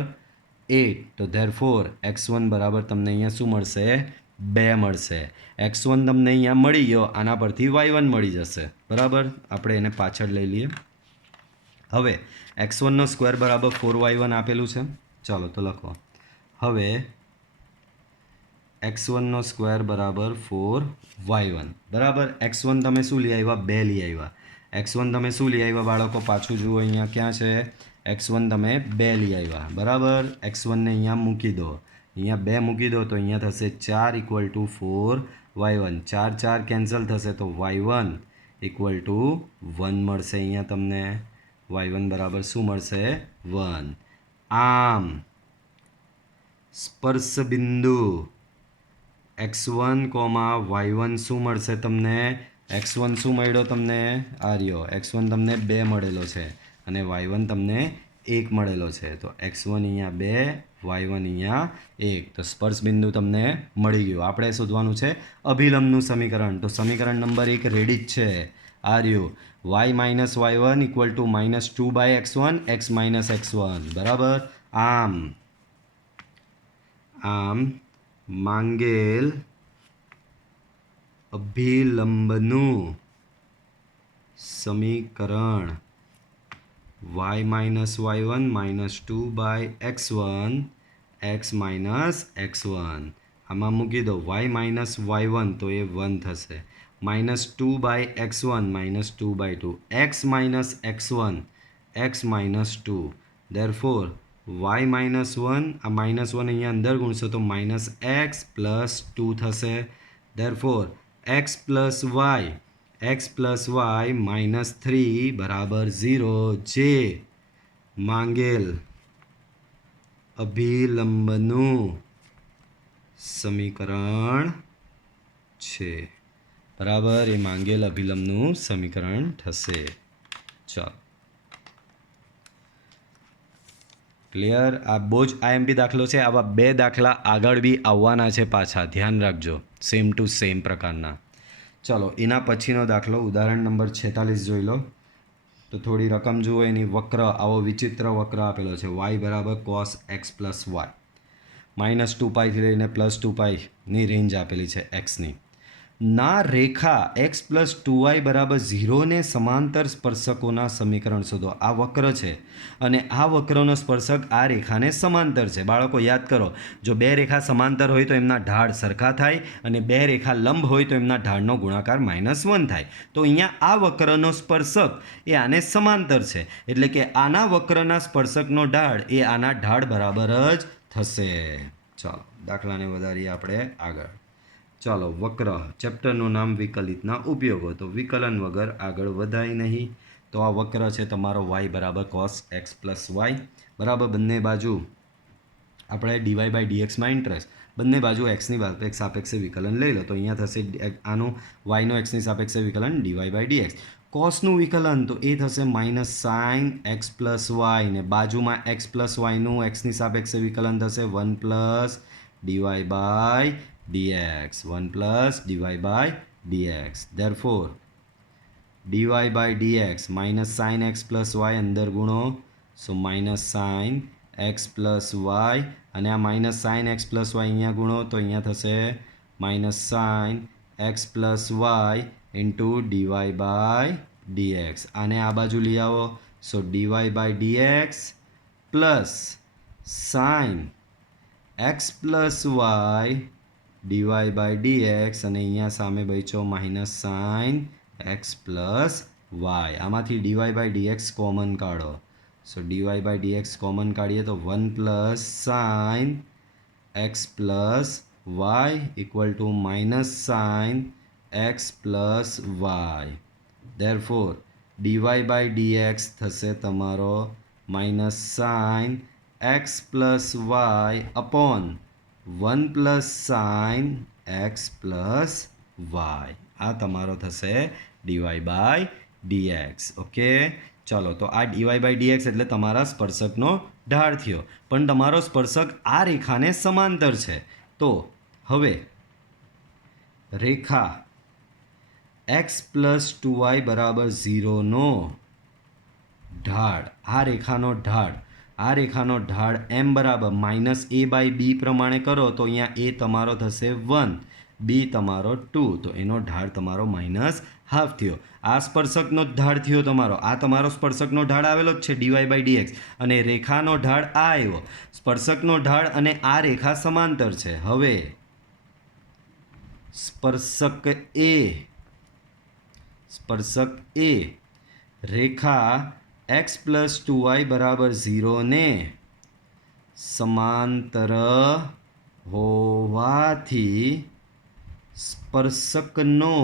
8. તો ધેરફોર x1 બરાબર તમને અહીંયા શું મળશે? 2 મળશે. x1 તમને અહીંયા મળી ગયો, આના પરથી y1 મળી જશે બરાબર. આપણે એને પાછળ લઈ લઈએ. હવે x1 સ્ક્વેર બરાબર 4y1 આપેલું છે. ચાલો તો લખો. હવે x1 સ્ક્વેર બરાબર 4y1 બરાબર. x1 તમે શું લઈ આવ્યા? 2 લઈ આવ્યા. x1 તમે શું લઈ આવ્યા બાળકો? પાછું જુઓ અહીંયા ક્યાં છે? x1 તમે 2 લઈ આવ્યા બરાબર. x1 ને અહીંયા મૂકી દો, અહીંયા 2 મૂકી દો તો અહીંયા થશે 4 ઇક્વલ ટુ 4y1. 4 કેન્સલ થશે તો y1 ઇક્વલ ટુ 1 મળશે. અહીંયા તમને y1 બરાબર શું મળશે? 1. આમ સ્પર્શ બિંદુ x1, y1 શું મળશે તમને? x1 શું મળ્યો તમને? આ રહ્યો x1 તમને 2 મળેલો છે અને y1 તમને 1 મળેલો છે. તો x1 અહીંયા 2, y1 અહીંયા 1. તો સ્પર્શ બિંદુ તમને મળી ગયું. આપણે શોધવાનું છે અભિલંબનું સમીકરણ. તો સમીકરણ નંબર 1 રેડી જ છે. આ રહ્યું y minus y1 equal to -2/x1 x minus x1 બરાબર. આમ માંગેલ અભિલંબનું સમીકરણ y minus y1 -2/x1 x minus x1. આમાં મૂકી દો y માઇનસ y1 તો એ 1 થશે, -2/x1 -2/2 x minus x1 x minus 2. Therefore y minus 1 આ -1 અહીંયા અંદર ગુણશો તો -x પ્લસ 2 થશે. ધેરફોર x પ્લસ y -3 બરાબર 0 જે માંગેલ અભિલંબનું સમીકરણ છે બરાબર. એ માંગેલ અભિલંબનું સમીકરણ થશે. ચાલો ક્લિયર. આ બહુ જ આઈએમપી દાખલો છે. આવા 2 દાખલા આગળ બી આવવાના છે પાછા, ધ્યાન રાખજો, સેમ ટુ સેમ પ્રકારના. ચલો એના પછીનો દાખલો ઉદાહરણ નંબર 46 જોઈ લો. તો થોડી રકમ જુઓ એની. વક્ર આવો વિચિત્ર વક્ર આપેલો છે y બરાબર cos x પ્લસ વાય, -2πથી લઈને +2πની રેન્જ આપેલી છે xની. ના રેખા x પ્લસ 2y બરાબર 0ને સમાંતર સ્પર્શકોના સમીકરણ શોધો. આ વક્ર છે અને આ વક્રનો સ્પર્શક આ રેખાને સમાંતર છે. બાળકો યાદ કરો, જો 2 રેખા સમાંતર હોય તો એમના ઢાળ સરખા થાય અને 2 રેખા લંબ હોય તો એમના ઢાળનો ગુણાકાર -1 થાય. તો અહીંયા આ વક્રનો સ્પર્શક એ આને સમાંતર છે, એટલે કે આના વક્રના સ્પર્શકનો ઢાળ એ આના ઢાળ બરાબર જ થશે. ચાલો દાખલાને વધારીએ આપણે આગળ. ચાલો વક્ર ચેપ્ટરનું નામ વિકલિતના ઉપયોગો. તો વિકલન વગર આગળ વધાય નહીં. તો આ વક્ર છે તમારો y બરાબર cos x પ્લસ વાય બરાબર. બંને બાજુ આપણે dy/dxમાં ઇન્ટરેસ્ટ બંને બાજુ એક્સની સાપેક્ષે વિકલન લઈ લો તો અહીંયા થશે આનું વાયનું એક્સની સાપેક્ષે વિકલન ડીવાય બાય ડીએક્સ. કોસનું વિકલન તો એ થશે minus sine x plus Y ને બાજુમાં એક્સ પ્લસ વાયનું એક્સની સાપેક્ષે વિકલન થશે 1 plus DY by dx 1 plus dy by dx. Therefore dy by dx minus sin x plus y અંદર ગુણો so minus sin x plus y અને આ minus sin x plus y અહીંયા ગુણો તો અહીંયા થશે minus sin x plus y into dy by dx આને આ બાજુ લઈ આવો so dy by dx plus sin x plus y dy by dx અને અહીંયા સામે બચ્યો minus sine x plus y આમાંથી dy by dx કોમન કાઢો so dy by dx common કાઢીએ તો 1 plus sine x plus y equal to minus sine x plus y therefore dy by dx થશે તમારો minus sine x plus Y upon 1 plus sine x plus y આ તમારો થશે DY by dx. Okay ચાલો તો આ DY by dx એટલે તમારા સ્પર્શકનો ઢાળ થયો પણ તમારો સ્પર્શક આ રેખાને સમાંતર છે તો હવે રેખા એક્સ પ્લસ 2y બરાબર 0નો ઢાળ આ રેખાનો ઢાળ એમ બરાબર માઇનસ એ બાય બી પ્રમાણે કરો તો અહીંયા એ તમારો થશે 1 બી તમારો 2 તો એનો ઢાળ તમારો માઇનસ હાફ થયો. આ સ્પર્શકનો ઢાળ થયો તમારો આ તમારો સ્પર્શકનો ઢાળ આવેલો જ છે ડીવાય બાય ડીએક્સ અને રેખાનો ઢાળ આ આવ્યો સ્પર્શકનો ઢાળ અને આ રેખા સમાંતર છે. હવે સ્પર્શક એ રેખા x પ્લસ 2y બરાબર 0 ને સમાંતર હોવાથી સ્પર્શકનો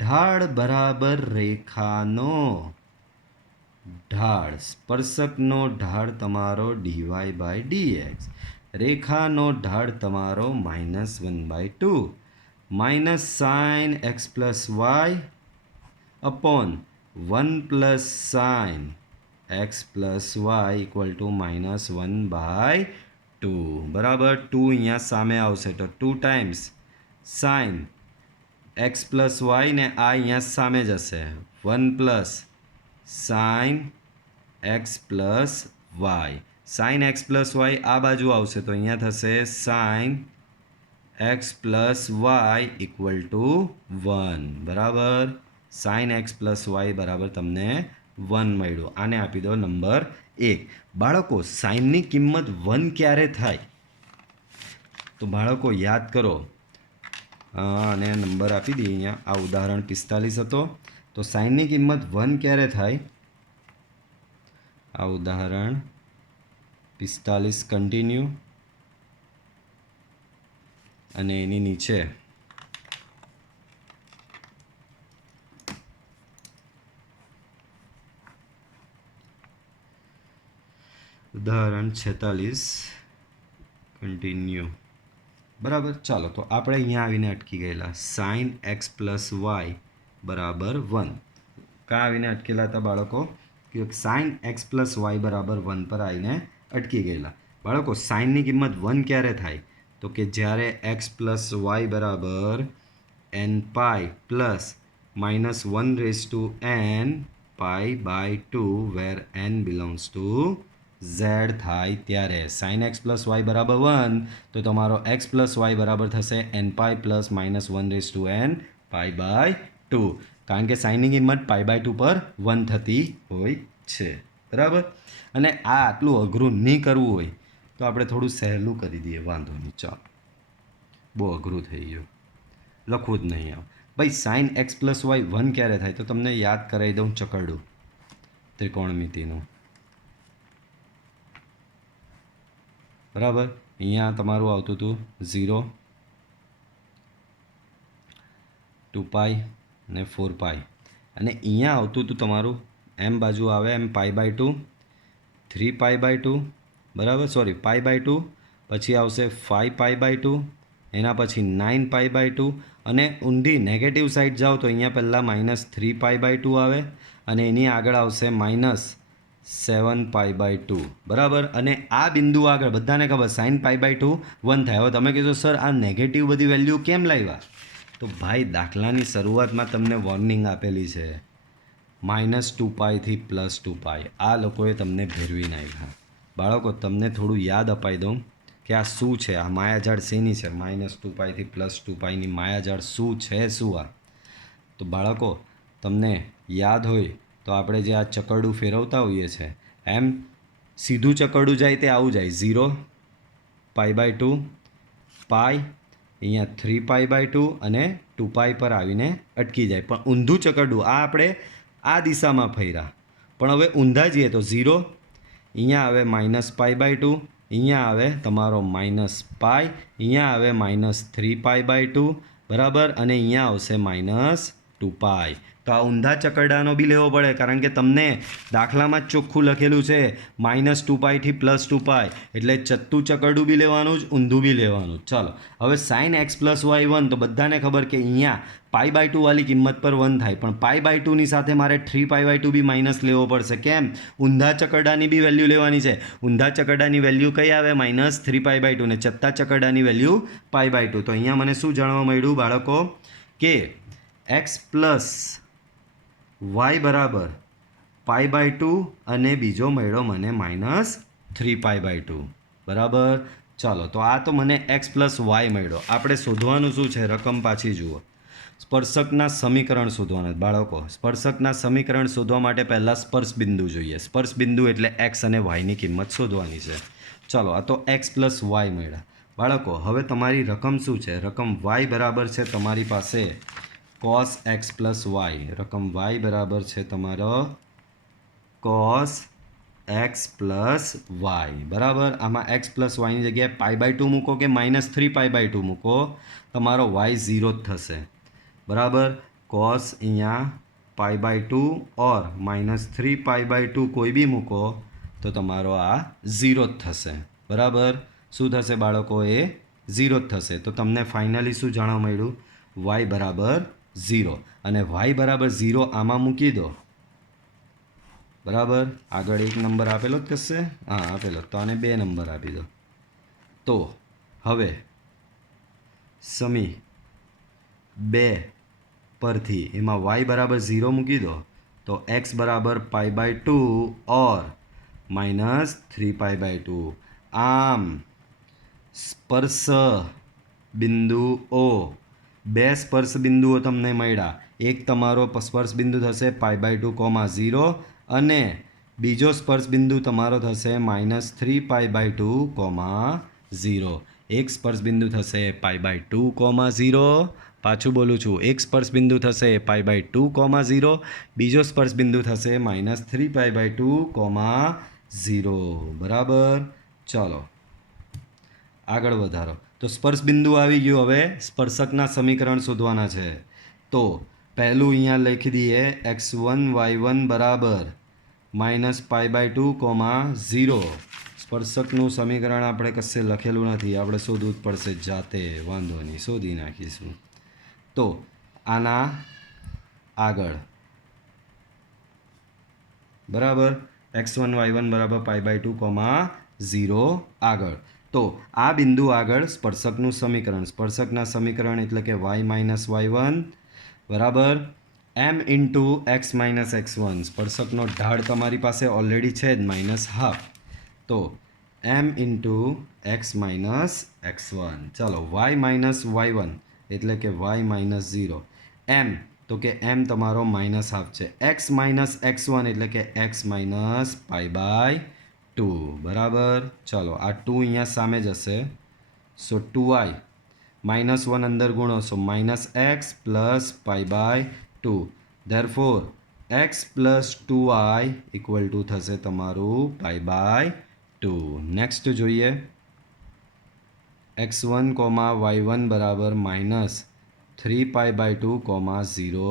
ઢાળ બરાબર રેખાનો ઢાળ સ્પર્શકનો ઢાળ તમારો dy બાય dx રેખાનો ઢાળ તમારો -1/2 minus sine x plus Y upon 1 plus sin x plus y equal to -1/2 બરાબર 2 અહીંયા સામે આવશે તો 2 times sin x plus y ને આ અહીંયા સામે જશે 1 plus sin x plus y sin x plus y આ બાજુ આવશે તો અહીંયા થશે sin x plus y equal to 1 બરાબર sin x પ્લસ વાય બરાબર તમને 1 મળ્યું આને આપી દો નંબર 1. બાળકો સાઇનની કિંમત 1 ક્યારે થાય તો બાળકો યાદ કરો અને નંબર આપી દઈએ અહીંયા આ ઉદાહરણ 45 હતો તો સાઇનની કિંમત 1 ક્યારે થાય આ ઉદાહરણ 45 કન્ટિન્યુ અને એની નીચે ઉદાહરણ 46 કન્ટિન્યુ બરાબર. ચાલો તો આપણે અહીંયા આવીને અટકી ગયેલા સાઇન એક્સ પ્લસ વાય બરાબર 1 કાં આવીને અટકેલા હતા બાળકો કે સાઇન એક્સ પ્લસ વાય બરાબર 1 પર આવીને અટકી ગયેલા બાળકો સાઇનની કિંમત 1 ક્યારે થાય તો કે જ્યારે એક્સ પ્લસ વાય બરાબર N pi plus -1/n pi by 2 where n belongs to z થાય ત્યારે સાઇન એક્સ પ્લસ વાય બરાબર 1 તો તમારો એક્સ પ્લસ વાય બરાબર થશે N pi plus -1/n pi by 2 કારણ કે સાઇનની કિંમત પાઈ બાય 2 પર 1 થતી હોય છે બરાબર. અને આ આટલું અઘરું નહીં કરવું હોય તો આપણે થોડું સહેલું કરી દઈએ વાંધો નહીં ચાલો બહુ અઘરું થઈ ગયું લખવું જ નહીં આવ ભાઈ સાઇન એક્સ પ્લસ વાય 1 ક્યારે થાય તો તમને યાદ કરાવી દઉં ચકરડું ત્રિકોણમિતિનું બરાબર. અહીંયા તમારું આવતું હતું 0 2π અને 4π અને અહીંયા આવતું હતું તમારું એમ બાજુ આવે એમ પાઈ બાય 2 3π/2 બરાબર સોરી પાઈ બાય 2 પછી આવશે 5π/2, એના પછી 9π/2, અને ઊંધી નેગેટિવ સાઈડ જાઓ તો અહીંયા પહેલાં -3π/2 આવે, અને એની આગળ આવશે -7π/2, બરાબર. અને આ બિંદુ આગળ બધાને ખબર sin π/2 1 થાય. હવે તમે કહેશો સર આ નેગેટિવ બધી વેલ્યુ કેમ લાવ્યા? તો ભાઈ દાખલાની શરૂઆતમાં તમને વોર્નિંગ આપેલી છે -2π થી +2π. આ લોકોએ તમને ભેરવી નાખ્યા. બાળકો તમને થોડું યાદ અપાઈ દઉં કે આ શું છે, આ માયાજાળ શેની છે, -2π થી +2πની માયાજાળ શું છે, શું આ. તો બાળકો તમને યાદ હોય તો આપણે જે આ ચકરડું ફેરવતા હોઈએ છીએ એમ સીધું ચકરડું જાય તે આવું જાય 0π/2 પાઈ, અહીંયા 3π/2 અને 2π પર આવીને અટકી જાય. પણ ઊંધું ચકરડું આ આપણે આ દિશામાં ફર્યા, પણ હવે ઊંધા જઈએ તો 0, અહીંયા આવે -π/2, અહીંયા આવે તમારો -π, અહીંયા આવે -3π/2, બરાબર, અને અહીંયા આવશે -2π. તો આ ઊંધા ચકરડાનો બી લેવો પડે, કારણ કે તમને દાખલામાં જ ચોખ્ખું લખેલું છે -2π થી +2π, એટલે ચત્તું ચકરડું બી લેવાનું જ, ઊંધું બી લેવાનું જ. ચાલો હવે sin x + y 1, તો બધાને ખબર કે અહીંયા π/2 વાળી કિંમત પર 1 થાય, પણ π/2 ની સાથે મારે 3π/2 બી માઇનસ લેવો પડશે. કેમ? ઊંધા ચકરડાની બી વેલ્યુ લેવાની છે. ઊંધા ચકરડાની વેલ્યુ કઈ આવે? -3π/2, ને ચત્તા ચકરડાની વેલ્યુ π/2. તો અહીંયા મને શું જાણવા મળ્યું બાળકો કે x + y બરાબર π/2, અને બીજો મળ્યો મને -3π/2, બરાબર. ચાલો તો આ તો મને x + y મળ્યો. આપણે શોધવાનું શું છે? રકમ પાછી જુઓ. સ્પર્શકના સમીકરણ શોધવાના બાળકો. સ્પર્શકના સમીકરણ શોધવા માટે પહેલાં સ્પર્શ બિંદુ જોઈએ. સ્પર્શ બિંદુ એટલે x અને yની કિંમત શોધવાની છે. ચાલો આ તો x + y મળ્યા. બાળકો હવે તમારી રકમ શું છે? રકમ y બરાબર છે તમારી પાસે cos x + y. રકમ y બરાબર છે તમારો cos x + y, બરાબર. આમાં x + yની જગ્યાએ π/2 મૂકો કે -3π/2 મૂકો, તમારો y 0 જ થશે, બરાબર. cos અહીંયા π/2 ઓર -3π/2 કોઈ બી મૂકો તો તમારો આ 0 જ થશે, બરાબર. શું થશે બાળકો? એ 0 જ થશે. તો તમને ફાઇનલી શું જાણવા મળ્યું? y બરાબર 0, અને y બરાબર 0 આમાં મૂકી દો, બરાબર. આગળ 1 નંબર આપેલો જ કશે? હા આપેલો, તો આને 2 નંબર આપી દો. તો હવે સમી 2 પરથી એમાં y બરાબર 0 મૂકી દો, તો x બરાબર π/2 ઓર -3π/2. આમ સ્પર્શ બિંદુઓ, 2 સ્પર્શ બિંદુઓ તમને મળ્યા. એક તમારો સ્પર્શ બિંદુ થશે π/2, 0, અને બીજો સ્પર્શ બિંદુ તમારો થશે -3π/2, 0. એક સ્પર્શ બિંદુ થશે π/2, 0. પાછું બોલું છું, એક સ્પર્શ બિંદુ થશે π/2, 0. બીજો સ્પર્શ બિંદુ થશે -3π/2, 0, બરાબર. ચાલો આગળ વધારો. તો સ્પર્શ બિંદુ આવી ગયું. હવે સ્પર્શકના સમીકરણ શોધવાના છે. તો પહેલું અહીંયા લખી દઈએ x1 y1 બરાબર -π/2, 0. સ્પર્શકનું સમીકરણ આપણે કશે લખેલું નથી, આપણે શોધવું જ પડશે જાતે, વાંધો નહીં, શોધી નાખીશું. તો આના આગળ, બરાબર, x1 y1 બરાબર π/2, 0 આગળ. તો આ બિંદુ આગળ સ્પર્શકનું સમીકરણ. સ્પર્શકના સમીકરણ એટલે કે y - y1 બરાબર m × x - x1. સ્પર્શકનો ઢાળ તમારી પાસે ઓલરેડી છે જ -½ તો m × x - x1. ચાલો y - y1 એટલે કે y - 0. m તો કે m તમારો -½ છે. x - x1 એટલે કે x - π/2, બરાબર. ચાલો આ 2 અહીંયા સામે જશે, સો 2y -1 અંદર ગુણો, સો -x + π/2. ધેરફોર x + 2y = થશે તમારું π/2. નેક્સ્ટ જોઈએ x1, y1 બરાબર -3π/2, 0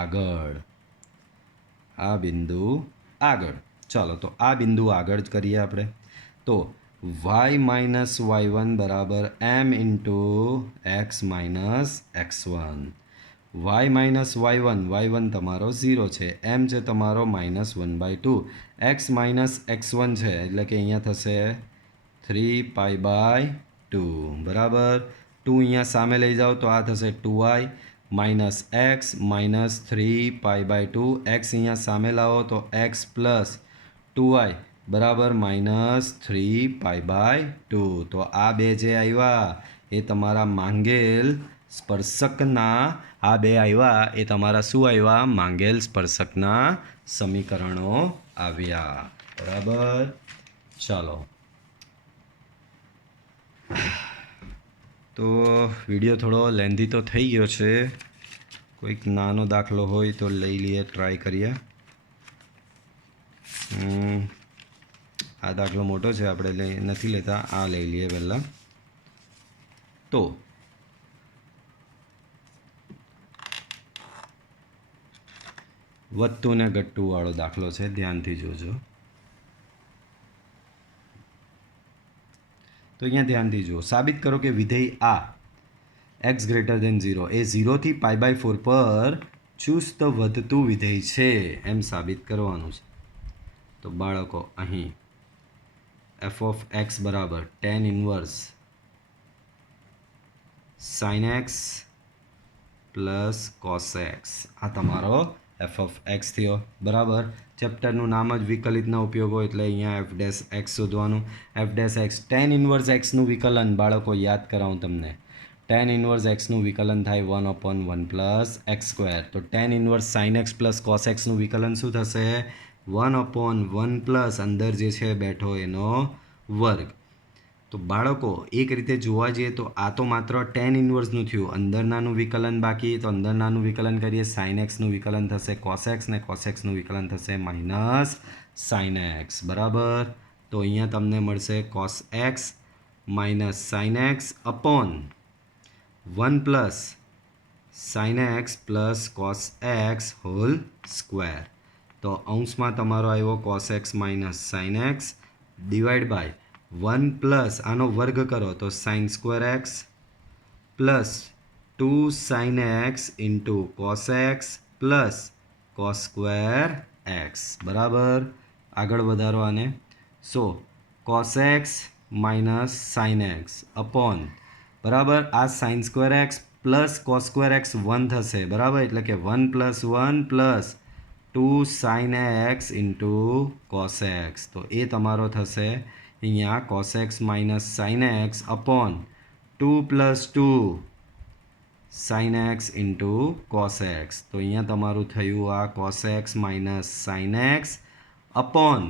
આગળ. આ બિંદુ આગળ. ચાલો તો આ બિંદુ આગળ જ કરીએ આપણે. તો વાય માઇનસ y1 બરાબર m into X minus x1. Y minus y1 તમારો 0 છે, m છે તમારો -1/2, એક્સ માઇનસ x1 છે એટલે કે અહીંયા થશે 3π/2 બરાબર. 2 અહીંયા સામે લઈ જાઓ તો આ થશે 2i minus x minus 3π/2, x અહીંયા સામે લાવો તો એક્સ પ્લસ 2i બરાબર -3π/2. તો આ બે જે આવ્યા એ તમારા માંગેલ સ્પર્શકના આ બે આવ્યા એ તમારા શું આવ્યા? માંગેલ સ્પર્શકના સમીકરણો આવ્યા. બરાબર. ચાલો, તો વિડીયો થોડો લેન્ધી તો થઈ ગયો છે. કોઈક નાનો દાખલો હોય તો લઈ લઈએ, ટ્રાય કરીએ. આ દાખલો મોટો છે, આપણે નથી લેતા, આ લઈ લઈએ પહેલાં. તો વધતું ને ઘટતું વાળો દાખલો છે, ધ્યાનથી જોજો. તો અહીંયા ધ્યાનથી જુઓ. સાબિત કરો કે વિધેય આ x ગ્રેટર દેન 0 એ 0 થી π/4 પર ચુસ્ત વધતું વિધેય છે, એમ સાબિત કરવાનું છે. તો બાળકો અહીં f ઓફ x બરાબર tan inverse sin x plus cos x, આ તમારો f ઓફ x થયો. બરાબર. ચેપ્ટરનું નામ જ વિકલિતના ઉપયોગો એટલે અહીંયા f ડેશ x શોધવાનું. f dash x tan inverse xનું વિકલન બાળકો યાદ કરાવું તમને. tan ઇન્વર્સ xનું વિકલન થાય 1/1 પ્લસ x². તો tan inverse sin x plus cos xનું વિકલન શું થશે? 1/1 પ્લસ અંદર જે છે બેઠો એનો વર્ગ. તો બાળકો એક રીતે જોવા જઈએ તો આ તો માત્ર tan ઇન્વર્સનું થયું, અંદરનાનું વિકલન બાકી. તો અંદરનાનું વિકલન કરીએ, sin xનું વિકલન થશે cos x ને cos xનું વિકલન થશે માઇનસ sin x. બરાબર. તો અહીંયા તમને મળશે cos x minus sin x upon 1 plus sin x plus cos x whole square. તો અંશમાં તમારો આવ્યો cos x minus sin x divide by 1 plus આનો વર્ગ કરો તો sin² x plus 2 sin x into cos x plus cos² x. બરાબર. આગળ વધારો આને. So cos x minus sin x upon બરાબર આ sin² x plus cos² x 1 થશે. બરાબર. એટલે કે 1 plus 1 plus 2 sin x into cos x. તો એ તમારો થશે અહીંયા cos x minus sin x upon 2 plus 2 sin x into cos x. તો અહીંયા તમારું થયું આ cos x minus sin x upon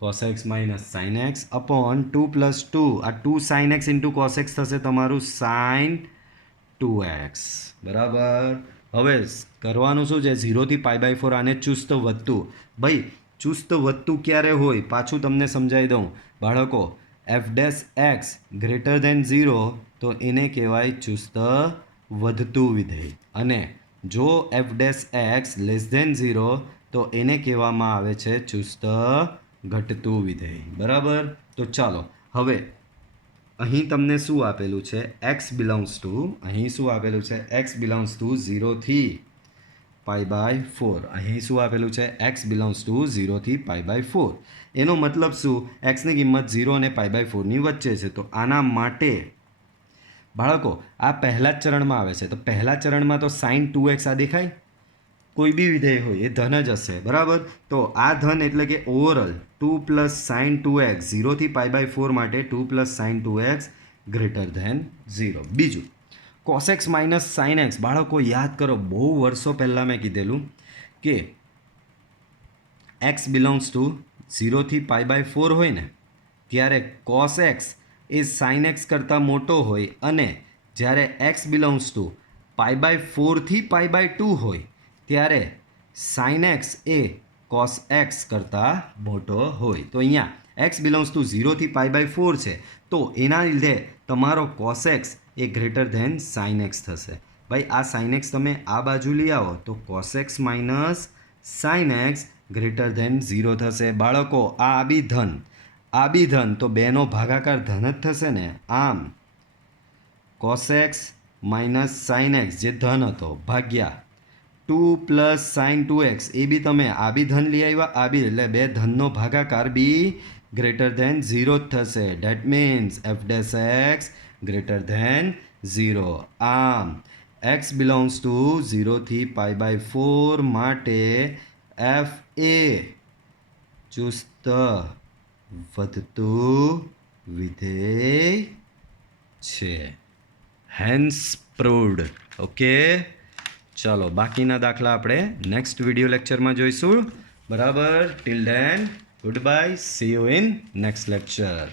cos x minus sin x upon 2 plus 2 આ 2 sin x into cos x થશે તમારું sin 2x. બરાબર. હવે કરવાનું શું છે? 0 થી π/4 આને ચુસ્ત વધતું. ભાઈ ચુસ્ત વધતું ક્યારે હોય પાછું તમને સમજાવી દઉં બાળકો. f dash x greater than 0 તો એને કહેવાય ચુસ્ત વધતું વિધેય, અને જો f dash x less than 0 તો એને કહેવામાં આવે છે ચુસ્ત ઘટતું વિધેય. બરાબર. તો ચાલો હવે અહીં તમને શું આપેલું છે? x બિલોંગ્સ ટુ, અહીં શું આપેલું છે? x બિલોંગ્સ ટુ 0 થી π/4. અહીં શું આપેલું છે? x બિલોંગ્સ ટુ 0 થી π/4. એનો મતલબ શું? xની કિંમત 0 અને π/4ની વચ્ચે છે. તો આના માટે બાળકો આ પહેલા જ ચરણમાં આવે છે. તો પહેલા ચરણમાં તો sin 2x આ દેખાય, કોઈ બી વિધેય હોય એ ધન જ હશે. બરાબર. તો આ ધન એટલે કે ઓવરઓલ 2 પ્લસ sin 2x 0 થી π/4 માટે 2 plus sin 2x greater than 0. બીજું cos x minus sin x. બાળકો યાદ કરો, બહુ વર્ષો પહેલાં મેં કીધેલું કે x બિલોંગ્સ ટુ 0 થી π/4 હોય ને ત્યારે cos x એ sin x કરતાં મોટો હોય, અને જ્યારે x બિલોંગ્સ ટુ π/4 થી π/2 હોય ત્યારે sin x એ cos x કરતાં મોટો હોય. તો અહીંયા x બિલોંગ્સ ટુ 0 થી π/4 છે, તો એના લીધે તમારો cos x એ ગ્રેટર ધેન sin x થશે. ભાઈ આ sin x તમે આ બાજુ લઈ આવો તો cos x minus sin x greater than 0 થશે. બાળકો આ બી ધન, આબી ધન તો બેનો ભાગાકાર ધન જ થશે ને. આમ કોસેક્સ માઇનસ સાઇન એક્સ જે ધન હતો ભાગ્યા 2 પ્લસ સાઇન 2x એ બી તમે આ બી ધન લઈ આવ્યા આ બી એટલે બે ધનનો ભાગાકાર બી ગ્રેટર ધેન 0 જ થશે. That means F dash X greater than 0. આમ એક્સ બિલોંગ્સ ટુ 0 થી π/4 માટે એફ એ ચુસ્ત વધતું વિધેય છે. Hence proved. ઓકે, ચાલો બાકીના દાખલા આપણે નેક્સ્ટ વિડીયો લેક્ચરમાં જોઈશું. બરાબર, till then good bye, C you in next lecture.